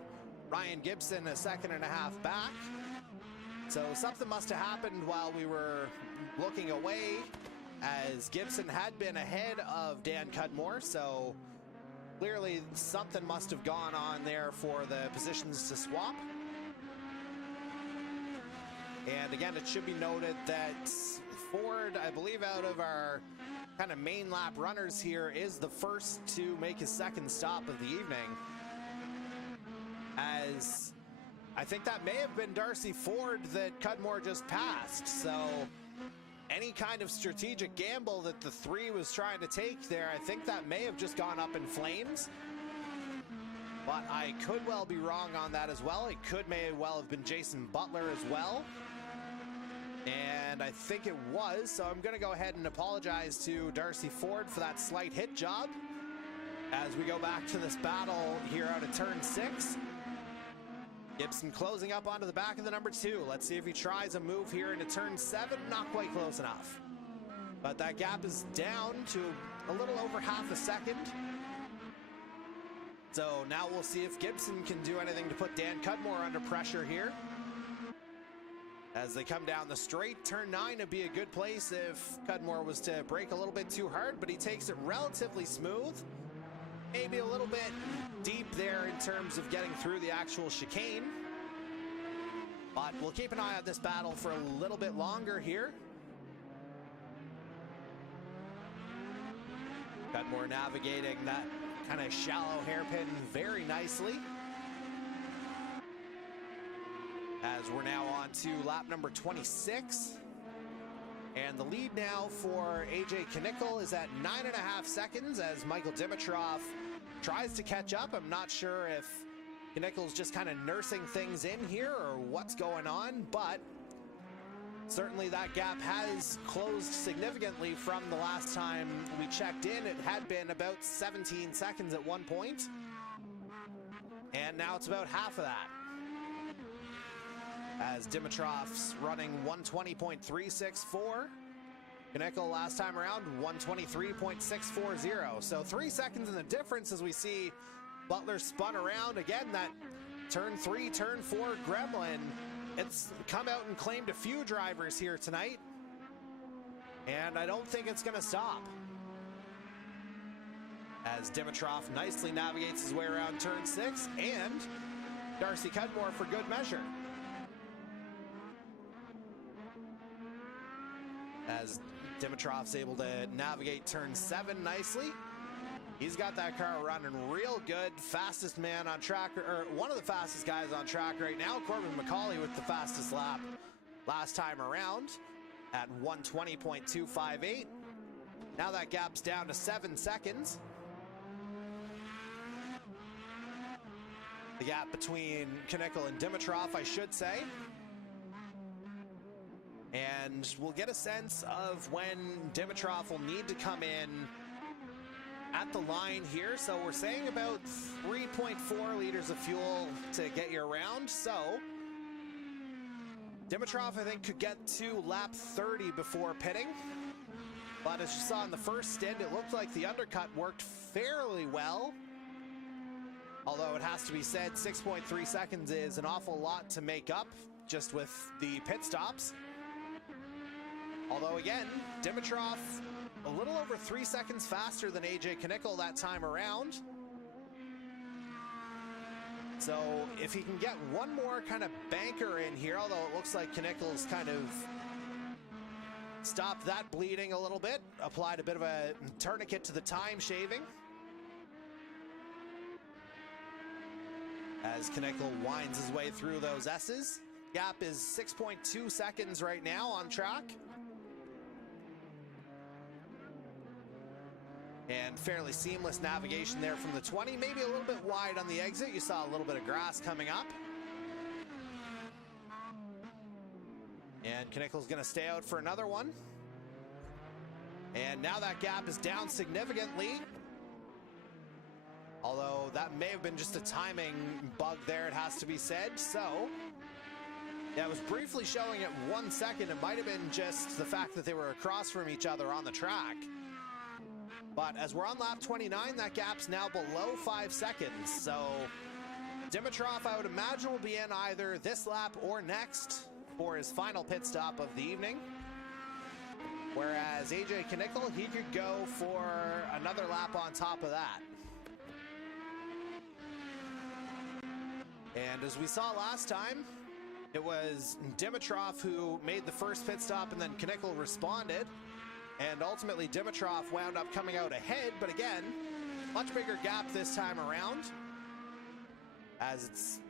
Ryan Gibson, a second and a half back. So something must have happened while we were looking away, as Gibson had been ahead of Dan Cudmore, so clearly something must have gone on there for the positions to swap. And again, it should be noted that Ford, I believe out of our kind of main lap runners here, is the first to make his second stop of the evening, as I think that may have been Darcy Ford that Cudmore just passed. So any kind of strategic gamble that the three was trying to take there, I think that may have just gone up in flames. But I could well be wrong on that as well. It may well have been Jason Butler as well. And I think it was, so I'm going to go ahead and apologize to Darcy Ford for that slight hit job as we go back to this battle here out of turn 6. Gibson closing up onto the back of the number 2. Let's see if he tries a move here into turn 7. Not quite close enough. But that gap is down to a little over half a second. So now we'll see if Gibson can do anything to put Dan Cudmore under pressure here, as they come down the straight. Turn 9 would be a good place if Cudmore was to brake a little bit too hard, but he takes it relatively smooth. Maybe a little bit deep there in terms of getting through the actual chicane. But we'll keep an eye on this battle for a little bit longer here. Cudmore navigating that kind of shallow hairpin very nicely, as we're now on to lap number 26. And the lead now for AJ Knickel is at 9.5 seconds as Michael Dimitrov tries to catch up. I'm not sure if Knickel's just kind of nursing things in here or what's going on, but certainly that gap has closed significantly from the last time we checked in. It had been about 17 seconds at one point, and now it's about half of that. As Dimitrov's running 120.364. Knickel last time around 123.640. So 3 seconds in the difference as we see Butler spun around again. That turn 3, turn 4 gremlin. It's come out and claimed a few drivers here tonight, and I don't think it's going to stop. As Dimitrov nicely navigates his way around turn 6, and Darcy Cudmore for good measure. As Dimitrov's able to navigate turn 7 nicely. He's got that car running real good. Fastest man on track, or one of the fastest guys on track right now. Corbin McCauley with the fastest lap last time around at 120.258. Now that gap's down to 7 seconds. The gap between Knickel and Dimitrov, I should say. And we'll get a sense of when Dimitrov will need to come in at the line here. So we're saying about 3.4 liters of fuel to get you around. So Dimitrov, I think, could get to lap 30 before pitting. But as you saw in the first stint, it looked like the undercut worked fairly well. Although it has to be said, 6.3 seconds is an awful lot to make up just with the pit stops. Although again, Dimitrov a little over 3 seconds faster than AJ Knickel that time around. So if he can get one more kind of banker in here, although it looks like Knickel's kind of stopped that bleeding a little bit, applied a bit of a tourniquet to the time shaving. As Knickel winds his way through those S's. Gap is 6.2 seconds right now on track. And fairly seamless navigation there from the 20, maybe a little bit wide on the exit. You saw a little bit of grass coming up. And Knickel's gonna stay out for another one. And now that gap is down significantly. Although that may have been just a timing bug there, it has to be said. So, yeah, it was briefly showing at 1 second. It might have been just the fact that they were across from each other on the track. But as we're on lap 29, that gap's now below 5 seconds. So Dimitrov, I would imagine, will be in either this lap or next for his final pit stop of the evening. Whereas AJ Knickel, he could go for another lap on top of that. And as we saw last time, it was Dimitrov who made the first pit stop, and then Knickel responded. And ultimately, Dimitrov wound up coming out ahead, but again, much bigger gap this time around, as it's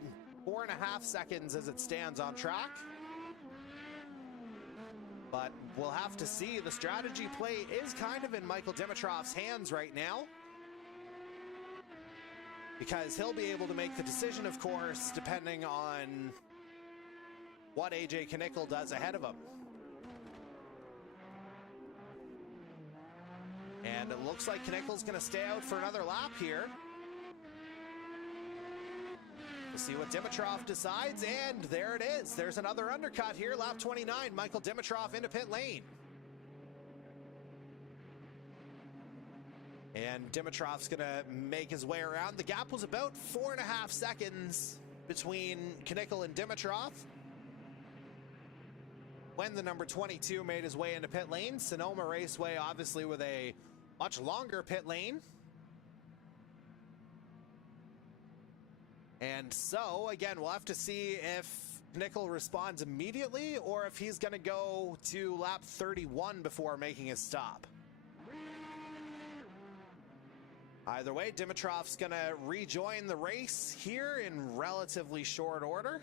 4.5 seconds as it stands on track. But we'll have to see. The strategy play is kind of in Michael Dimitrov's hands right now, because he'll be able to make the decision, of course, depending on what AJ Knickel does ahead of him. And it looks like Knickel's going to stay out for another lap here. We'll see what Dimitrov decides, and there it is. There's another undercut here, lap 29. Michael Dimitrov into pit lane. And Dimitrov's going to make his way around. The gap was about 4.5 seconds between Knickel and Dimitrov when the number 22 made his way into pit lane. Sonoma Raceway, obviously, with a much longer pit lane. And so, again, we'll have to see if Knickel responds immediately or if he's going to go to lap 31 before making his stop. Either way, Dimitrov's going to rejoin the race here in relatively short order.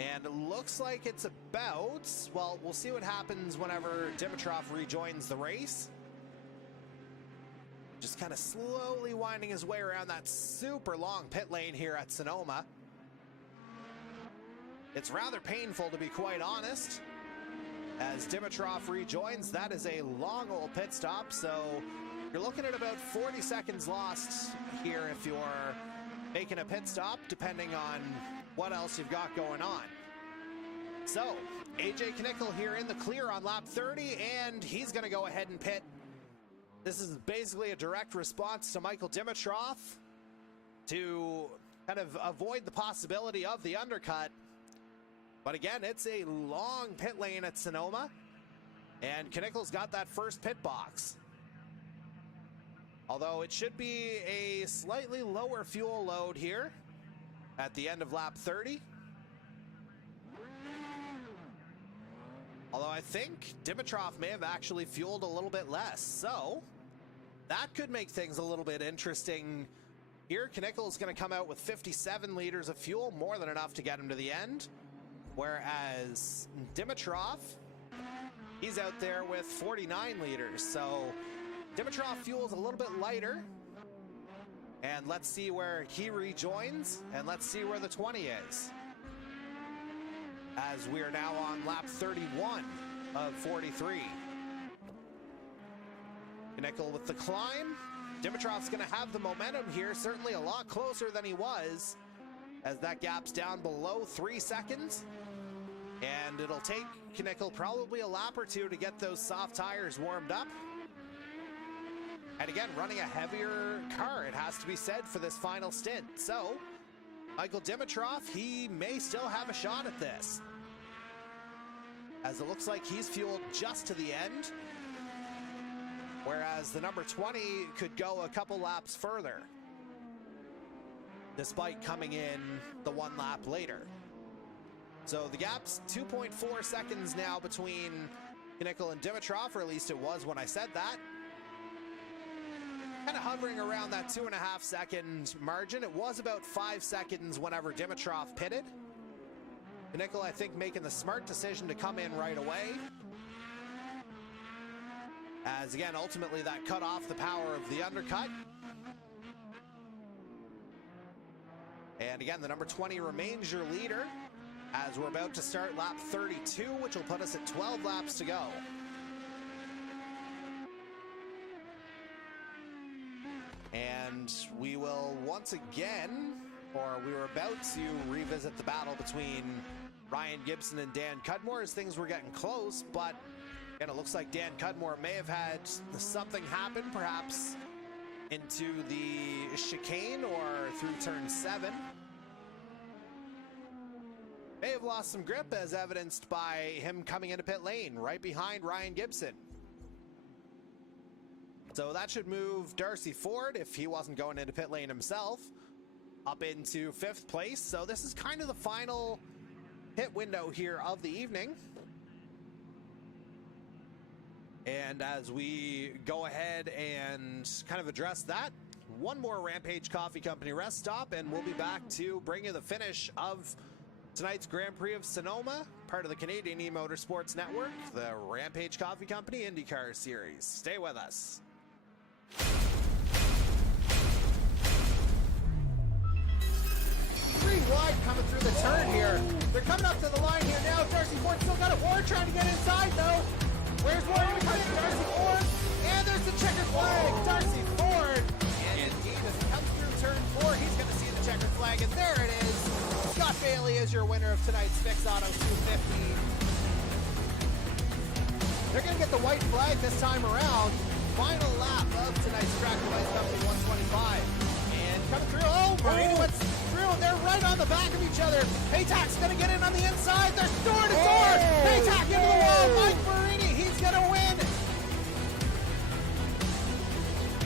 And it looks like it's about, well, we'll see what happens whenever Dimitrov rejoins the race. Just kind of slowly winding his way around that super long pit lane here at Sonoma. It's rather painful, to be quite honest. As Dimitrov rejoins, that is a long old pit stop, so you're looking at about 40 seconds lost here if you're making a pit stop, depending on what else you've got going on. So, AJ Knickel here in the clear on lap 30, and he's going to go ahead and pit. This is basically a direct response to Michael Dimitrov to kind of avoid the possibility of the undercut. But again, it's a long pit lane at Sonoma, and Knickel's got that first pit box. Although it should be a slightly lower fuel load here at the end of lap 30. Although I think Dimitrov may have actually fueled a little bit less, so that could make things a little bit interesting here. Knickel is going to come out with 57 liters of fuel, more than enough to get him to the end. Whereas Dimitrov, he's out there with 49 liters, so Dimitrov fuels a little bit lighter. And let's see where he rejoins, and let's see where the 20 is. As we are now on lap 31 of 43. Knickel with the climb. Dimitrov's going to have the momentum here, certainly a lot closer than he was, as that gap's down below 3 seconds. And it'll take Knickel probably a lap or two to get those soft tires warmed up. And again, running a heavier car, it has to be said, for this final stint. So, Michael Dimitrov, he may still have a shot at this, as it looks like he's fueled just to the end, whereas the number 20 could go a couple laps further, despite coming in the 1 lap later. So the gap's 2.4 seconds now between Knickel and Dimitrov, or at least it was when I said that. Kind of hovering around that 2.5 second margin. It was about 5 seconds whenever Dimitrov pitted. Knickel, I think, making the smart decision to come in right away, as again, ultimately that cut off the power of the undercut. And again, the number 20 remains your leader, as we're about to start lap 32, which will put us at 12 laps to go. And we will once again, or we were about to revisit the battle between Ryan Gibson and Dan Cudmore, as things were getting close, but again, it looks like Dan Cudmore may have had something happen, perhaps into the chicane or through turn 7. May have lost some grip, as evidenced by him coming into pit lane right behind Ryan Gibson. So that should move Darcy Ford, if he wasn't going into pit lane himself, up into 5th place. So this is kind of the final pit window here of the evening. And as we go ahead and kind of address that, one more Rampage Coffee Company rest stop, and we'll be back to bring you the finish of tonight's Grand Prix of Sonoma, part of the Canadian E-Motorsports Network, the Rampage Coffee Company IndyCar Series. Stay with us. Three wide coming through the turn here. They're coming up to the line here now. Darcy Ford still got it. Ward trying to get inside though. Where's Ward going to come to Darcy Ford? And there's the checkered flag. Darcy Ford. And indeed, as he comes through turn 4, he's going to see the checkered flag. And there it is. Scott Bailey is your winner of tonight's Fix Auto 250. They're going to get the white flag this time around. Final lap of tonight's track by company 125. And coming through. Oh, Marini went through. They're right on the back of each other. Paytack's going to get in on the inside. They're door to door. Paytack into the wall. Mike Marini, he's going to win.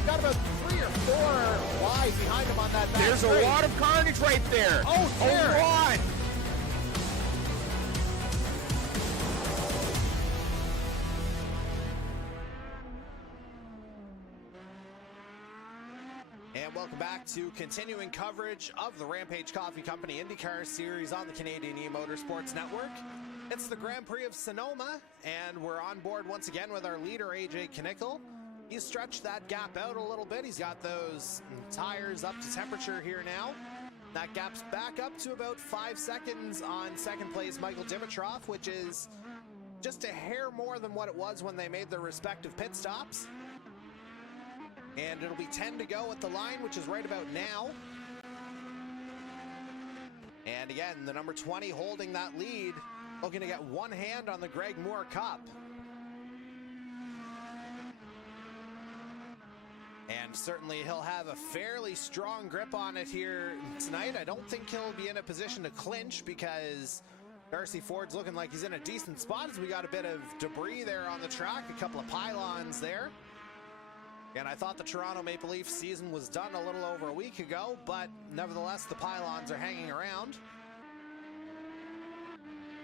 Got about 3 or 4 wide behind him on that back. There's straight. a lot of carnage right there. Oh, dear. A lot. And welcome back to continuing coverage of the Rampage Coffee Company IndyCar Series on the Canadian E-Motorsports Network. It's the Grand Prix of Sonoma, and we're on board once again with our leader, AJ Knickel. He's stretched that gap out a little bit. He's got those tires up to temperature here now. That gap's back up to about 5 seconds on second place Michael Dimitrov, which is just a hair more than what it was when they made their respective pit stops. And it'll be 10 to go at the line, which is right about now. And again, the number 20 holding that lead, looking to get one hand on the Greg Moore Cup. And certainly he'll have a fairly strong grip on it here tonight. I don't think he'll be in a position to clinch because Darcy Ford's looking like he's in a decent spot as we got a bit of debris there on the track, a couple of pylons there. And I thought the Toronto Maple Leafs season was done a little over a week ago, but nevertheless, the pylons are hanging around.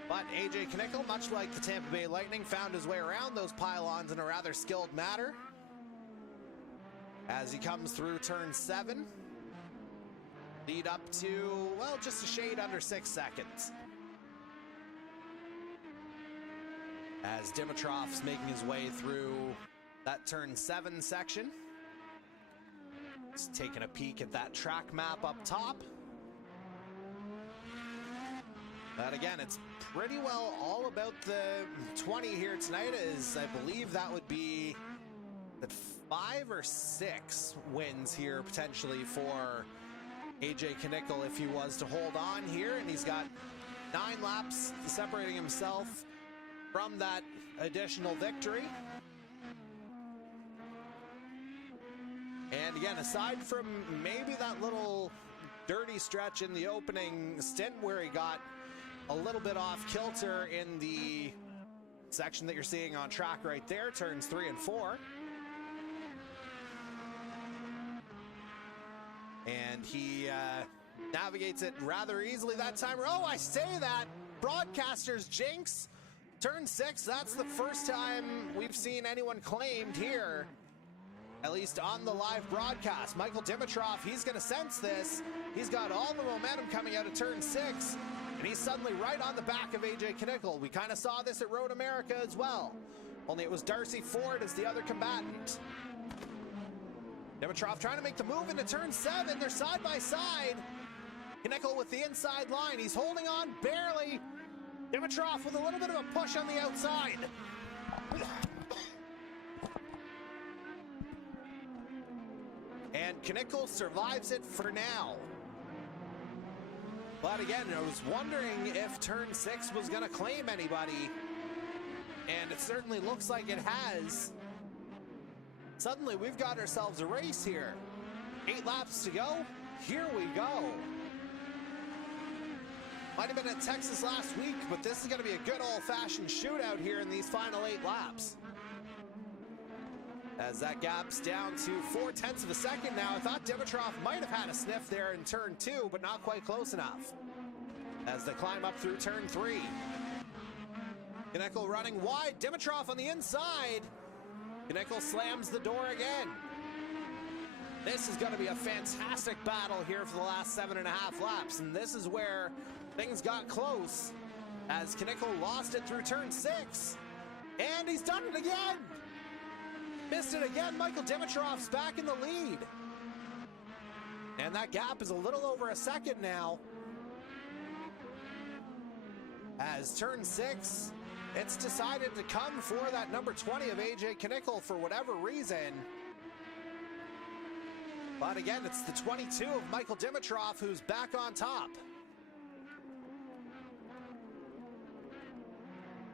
But AJ Knickel, much like the Tampa Bay Lightning, found his way around those pylons in a rather skilled manner as he comes through turn 7. Lead up to, well, just a shade under 6 seconds. As Dimitrov's making his way through that turn 7 section. Just taking a peek at that track map up top. But again, it's pretty well all about the 20 here tonight, as I believe that would be the 5 or 6 wins here potentially for AJ Knickel if he was to hold on here. And he's got 9 laps separating himself from that additional victory. And again, aside from maybe that little dirty stretch in the opening stint where he got a little bit off kilter in the section that you're seeing on track right there, turns 3 and 4. And he navigates it rather easily that time. Oh, I say that, broadcaster's jinx. Turn 6, that's the first time we've seen anyone claimed here, at least on the live broadcast. Michael Dimitrov, he's going to sense this. He's got all the momentum coming out of turn 6, and he's suddenly right on the back of AJ Knickel. We kind of saw this at Road America as well, only it was Darcy Ford as the other combatant. Dimitrov trying to make the move into turn 7. They're side by side. Knickel with the inside line. He's holding on barely. Dimitrov with a little bit of a push on the outside. And Knickel survives it for now. But again, I was wondering if turn 6 was going to claim anybody. And it certainly looks like it has. Suddenly we've got ourselves a race here. 8 laps to go. Here we go. Might have been at Texas last week, but this is going to be a good old-fashioned shootout here in these final 8 laps. As that gap's down to 0.4 of a second now. I thought Dimitrov might have had a sniff there in turn 2, but not quite close enough. As they climb up through turn 3. Knickel running wide. Dimitrov on the inside. Knickel slams the door again. This is going to be a fantastic battle here for the last 7.5 laps, and this is where things got close as Knickel lost it through turn 6. And he's done it again. Missed it again. Michael Dimitrov's back in the lead. And that gap is a little over a second now. As turn 6, it's decided to come for that number 20 of AJ Knickel for whatever reason. But again, it's the 22 of Michael Dimitrov who's back on top.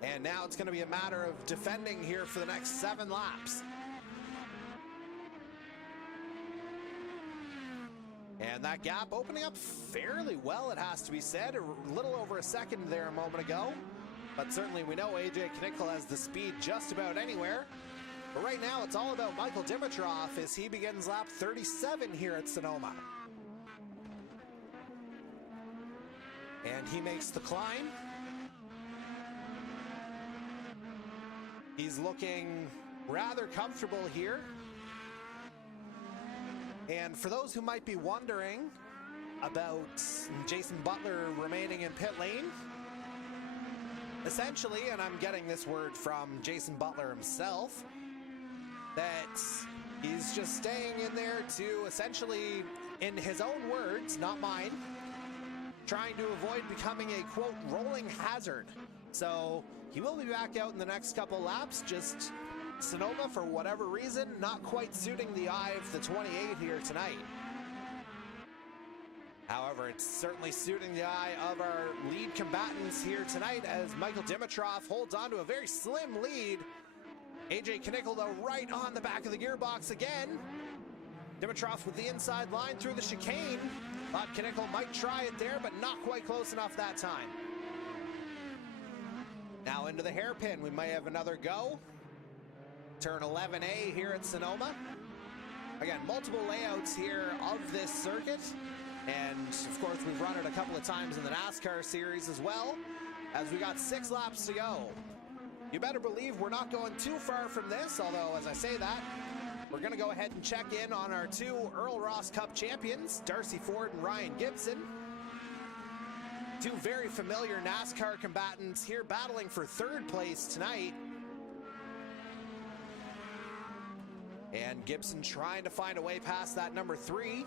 And now it's going to be a matter of defending here for the next 7 laps. And that gap opening up fairly well, it has to be said. A little over a second there a moment ago. But certainly we know AJ Knickel has the speed just about anywhere. But right now it's all about Michael Dimitrov as he begins lap 37 here at Sonoma. And he makes the climb. He's looking rather comfortable here. And for those who might be wondering about Jason Butler remaining in pit lane, essentially, and I'm getting this word from Jason Butler himself, that he's just staying in there to essentially, in his own words, not mine, trying to avoid becoming a, quote, rolling hazard. So he will be back out in the next couple laps, just Sonoma, for whatever reason, not quite suiting the eye of the 28 here tonight. However, it's certainly suiting the eye of our lead combatants here tonight as Michael Dimitrov holds on to a very slim lead. AJ Knickel, though, right on the back of the gearbox again. Dimitrov with the inside line through the chicane. Thought Knickel might try it there, but not quite close enough that time. Now into the hairpin, we may have another go. Turn 11A here at Sonoma. Again, multiple layouts here of this circuit. And of course, we've run it a couple of times in the NASCAR series as well, as we got 6 laps to go. You better believe we're not going too far from this, although as I say that, we're gonna go ahead and check in on our 2 Earl Ross Cup champions, Darcy Ford and Ryan Gibson. 2 very familiar NASCAR combatants here battling for 3rd place tonight. And Gibson trying to find a way past that number 3.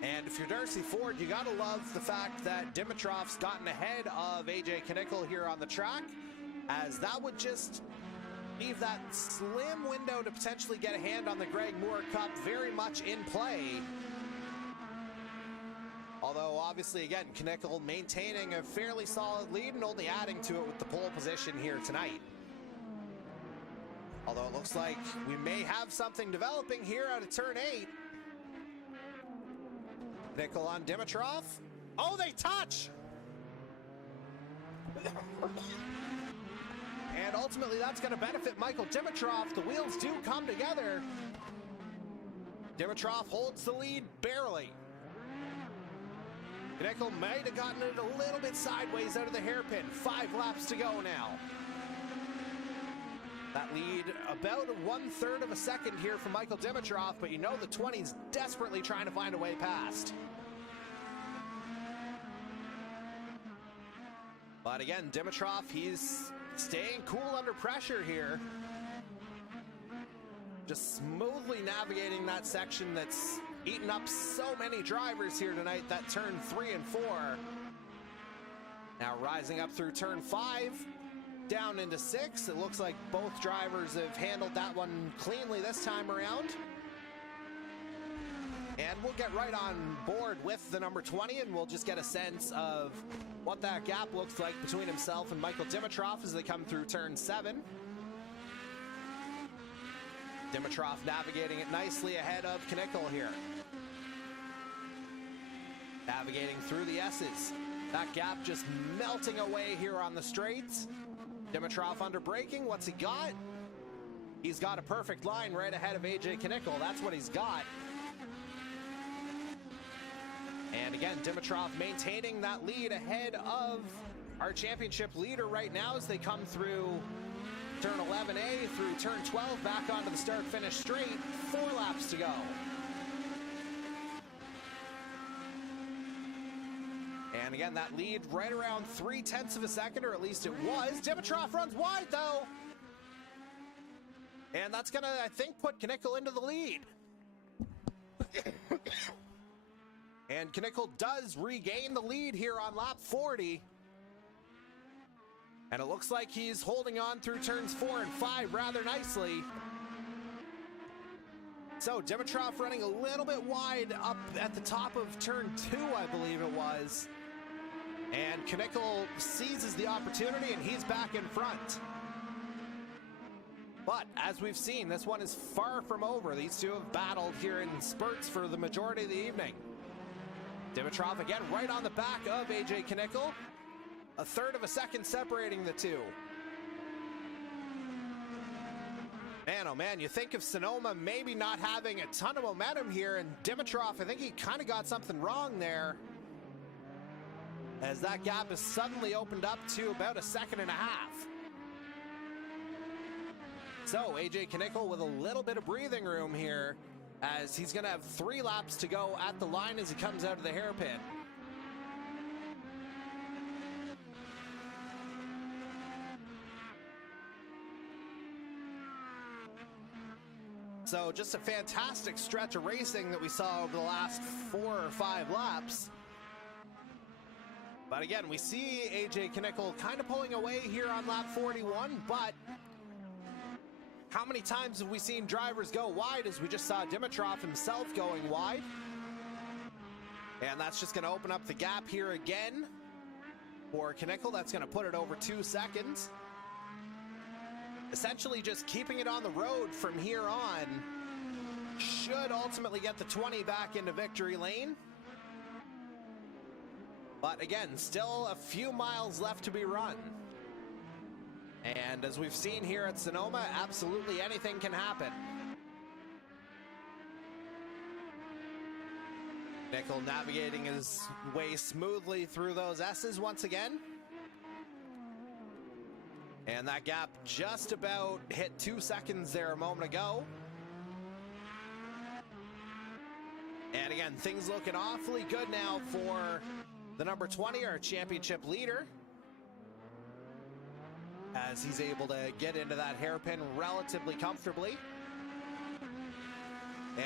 And if you're Darcy Ford, you gotta love the fact that Dimitrov's gotten ahead of AJ Knickel here on the track, as that would just leave that slim window to potentially get a hand on the Greg Moore Cup very much in play. Although obviously, again, Knickel maintaining a fairly solid lead and only adding to it with the pole position here tonight. Although it looks like we may have something developing here out of turn 8. Knickel on Dimitrov. Oh, they touch! And ultimately, that's going to benefit Michael Dimitrov. The wheels do come together. Dimitrov holds the lead barely. Knickel might have gotten it a little bit sideways out of the hairpin. 5 laps to go now. That lead about 1/3 of a second here from Michael Dimitrov, but you know the 20's desperately trying to find a way past. But again, Dimitrov, he's staying cool under pressure here. Just smoothly navigating that section that's eaten up so many drivers here tonight, that turn 3 and 4. Now rising up through turn 5, down into 6. It looks like both drivers have handled that one cleanly this time around. And we'll get right on board with the number 20, and we'll just get a sense of what that gap looks like between himself and Michael Dimitrov as they come through turn 7. Dimitrov navigating it nicely ahead of Knickel here. Navigating through the S's. That gap just melting away here on the straights. Dimitrov under braking. What's he got? He's got a perfect line right ahead of AJ Knickel. That's what he's got. And again, Dimitrov maintaining that lead ahead of our championship leader right now as they come through turn 11A through turn 12 back onto the start-finish straight. 4 laps to go. And again, that lead right around 0.3 of a second, or at least it was. Dimitrov runs wide, though. And that's going to, I think, put Knickel into the lead. And Knickel does regain the lead here on lap 40. And it looks like he's holding on through turns 4 and 5 rather nicely. So Dimitrov running a little bit wide up at the top of turn 2, I believe it was. And Knickel seizes the opportunity, and he's back in front. But as we've seen, this one is far from over. These two have battled here in spurts for the majority of the evening. Dimitrov again right on the back of AJ Knickel. 1/3 of a second separating the two. Man, oh man, you think of Sonoma maybe not having a ton of momentum here, and Dimitrov, I think he kind of got something wrong there, as that gap has suddenly opened up to about 1.5 seconds. So AJ Knickel with a little bit of breathing room here as he's going to have 3 laps to go at the line as he comes out of the hairpin. So just a fantastic stretch of racing that we saw over the last 4 or 5 laps. But again, we see AJ Knickel kind of pulling away here on lap 41, but how many times have we seen drivers go wide, as we just saw Dimitrov himself going wide? And that's just going to open up the gap here again for Knickel. That's going to put it over 2 seconds. Essentially just keeping it on the road from here on should ultimately get the 20 back into victory lane. But again, still a few miles left to be run. And as we've seen here at Sonoma, absolutely anything can happen. Knickel navigating his way smoothly through those S's once again. And that gap just about hit 2 seconds there a moment ago. And again, things looking awfully good now for the number 20, our championship leader, as he's able to get into that hairpin relatively comfortably.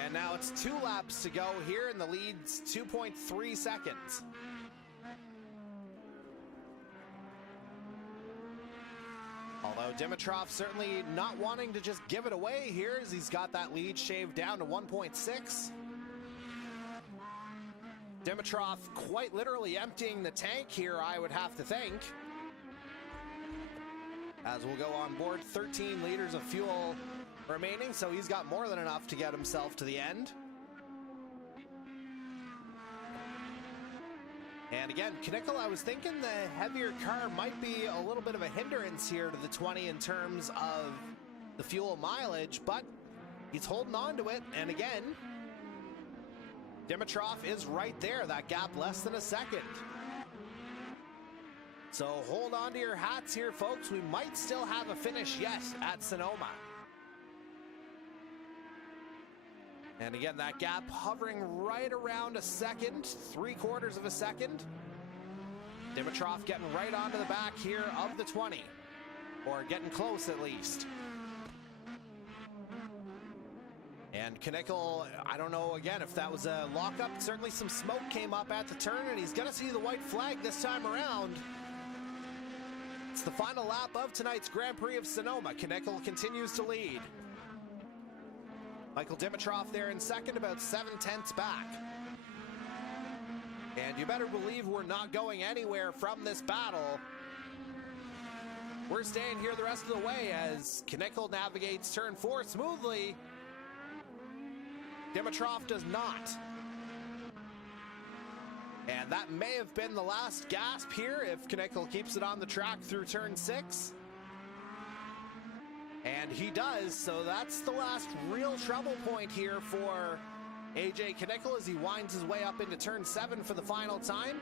And now it's 2 laps to go here, and the lead's 2.3 seconds. Although Dimitrov certainly not wanting to just give it away here, as he's got that lead shaved down to 1.6. Dimitrov quite literally emptying the tank here, I would have to think. As we'll go on board, 13 liters of fuel remaining, so he's got more than enough to get himself to the end. And again, Knickel, I was thinking the heavier car might be a little bit of a hindrance here to the 20 in terms of the fuel mileage, but he's holding on to it. And again, Dimitrov is right there, that gap less than a second. So hold on to your hats here, folks. We might still have a finish yet at Sonoma. And again, that gap hovering right around a second, 3/4 of a second. Dimitrov getting right onto the back here of the 20, or getting close at least. And Knickel, I don't know again if that was a lockup. Certainly some smoke came up at the turn, and he's going to see the white flag this time around. It's the final lap of tonight's Grand Prix of Sonoma. Knickel continues to lead. Michael Dimitrov there in second, about 7/10 back. And you better believe we're not going anywhere from this battle. We're staying here the rest of the way as Knickel navigates turn 4 smoothly. Dimitrov does not. And that may have been the last gasp here if Knickel keeps it on the track through turn 6. And he does, so that's the last real trouble point here for AJ Knickel as he winds his way up into turn 7 for the final time.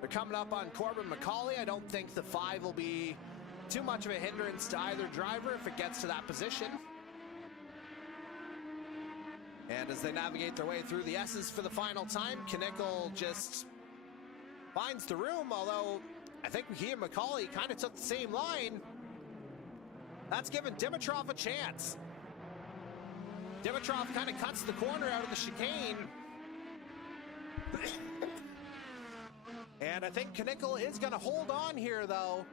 They're coming up on Corbin McCauley. I don't think the 5 will be too much of a hindrance to either driver if it gets to that position. And as they navigate their way through the S's for the final time, Knickel just finds the room, although I think he and McCauley kind of took the same line. That's given Dimitrov a chance. Dimitrov kind of cuts the corner out of the chicane. And I think Knickel is going to hold on here, though.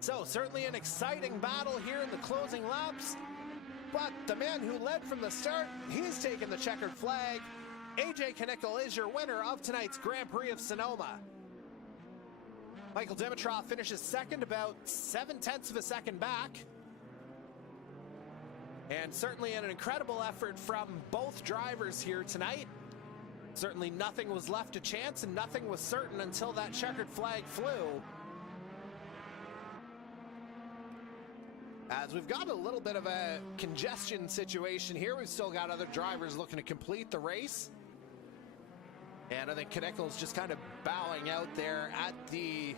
So certainly an exciting battle here in the closing laps. But the man who led from the start, he's taken the checkered flag. AJ Knickel is your winner of tonight's Grand Prix of Sonoma. Michael Dimitrov finishes second, about 7/10 of a second back. And certainly an incredible effort from both drivers here tonight. Certainly nothing was left to chance and nothing was certain until that checkered flag flew. As we've got a little bit of a congestion situation here, we've still got other drivers looking to complete the race. And I think Knickel's just kind of bowing out there at the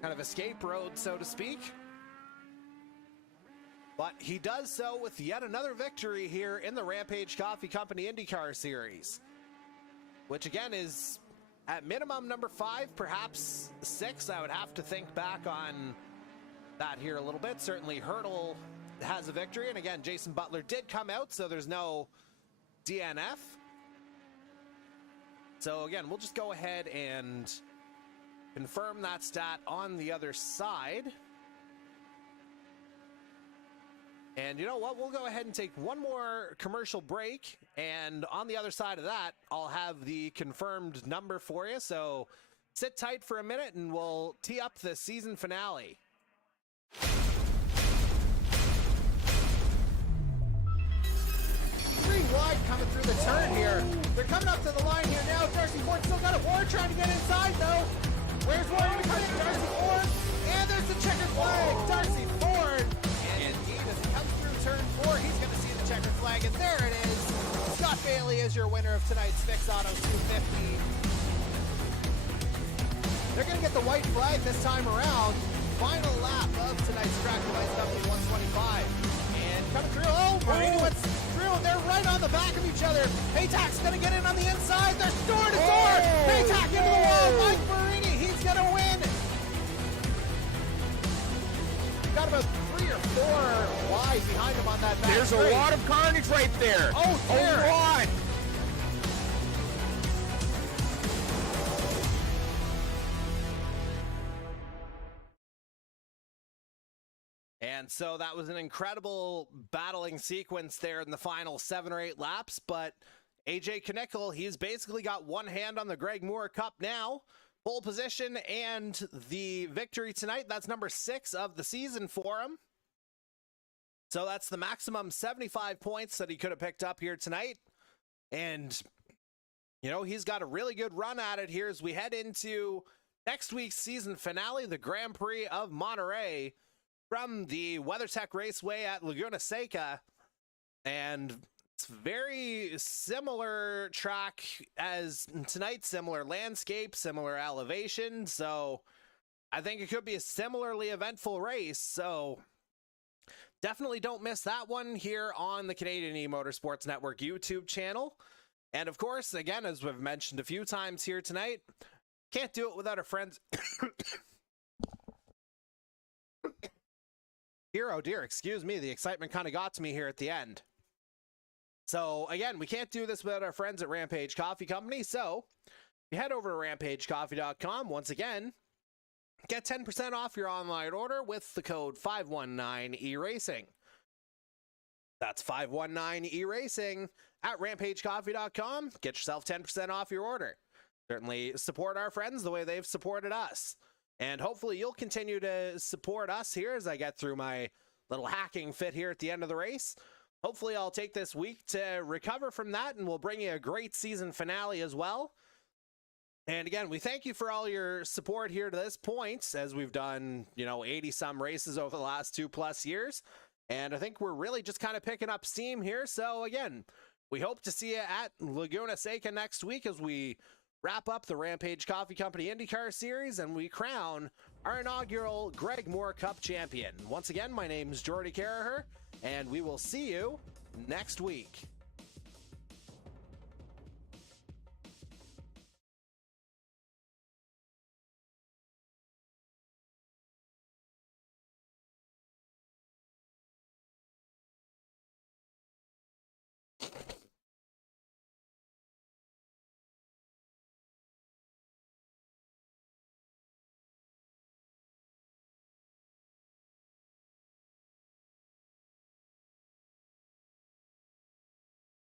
kind of escape road, so to speak. But he does so with yet another victory here in the Rampage Coffee Company IndyCar Series, which again is at minimum number 5, perhaps 6. I would have to think back on that here a little bit. Certainly Hurdle has a victory, and again, Jason Butler did come out, so there's no DNF. So again, we'll just go ahead and confirm that stat on the other side. And you know what? We'll go ahead and take one more commercial break. And on the other side of that, I'll have the confirmed number for you. So sit tight for a minute and we'll tee up the season finale. 3 wide coming through the turn here. They're coming up to the line here now. Darcy Ford still got it. Ward trying to get inside though. Where's Ward? Darcy Ford. And there's the checkered flag. Darcy Ford. And indeed, as he comes through turn 4, he's going to see the checkered flag. And there it is. Scott Bailey is your winner of tonight's Fix Auto 250. They're going to get the white flag this time around. Final lap of tonight's track device W125. And coming through. Oh, Marini went through. They're right on the back of each other. Paytack's going to get in on the inside. They're door to door. Paytack into the wall. Mike Marini, he's going to win. Got about 3 or 4 wide behind him on that back There's straight. a lot of carnage right there. Oh, dear. A lot. And so that was an incredible battling sequence there in the final 7 or 8 laps. But AJ Knickel, he's basically got one hand on the Greg Moore Cup now. Pole position and the victory tonight. That's number 6 of the season for him. So that's the maximum 75 points that he could have picked up here tonight. And, you know, he's got a really good run at it here as we head into next week's season finale, the Grand Prix of Monterey, from the WeatherTech Raceway at Laguna Seca. And it's very similar track as tonight, similar landscape, similar elevation. So I think it could be a similarly eventful race. So definitely don't miss that one here on the Canadian E-Motorsports Network YouTube channel. And of course, again, as we've mentioned a few times here tonight, can't do it without our friends. Oh dear, excuse me, the excitement kind of got to me here at the end. So again, we can't do this without our friends at Rampage Coffee Company. So you head over to rampagecoffee.com. Once again, get 10% off your online order with the code 519ERACING. That's 519ERACING at rampagecoffee.com. Get yourself 10% off your order. Certainly support our friends the way they've supported us. And hopefully you'll continue to support us here as I get through my little hacking fit here at the end of the race. Hopefully I'll take this week to recover from that, and we'll bring you a great season finale as well. And again, we thank you for all your support here to this point, as we've done, 80 some races over the last 2+ years. And I think we're really just kind of picking up steam here. So again, we hope to see you at Laguna Seca next week as we wrap up the Rampage Coffee Company IndyCar Series and we crown our inaugural Greg Moore Cup champion. Once again, my name's Jordy Carraher, and we will see you next week.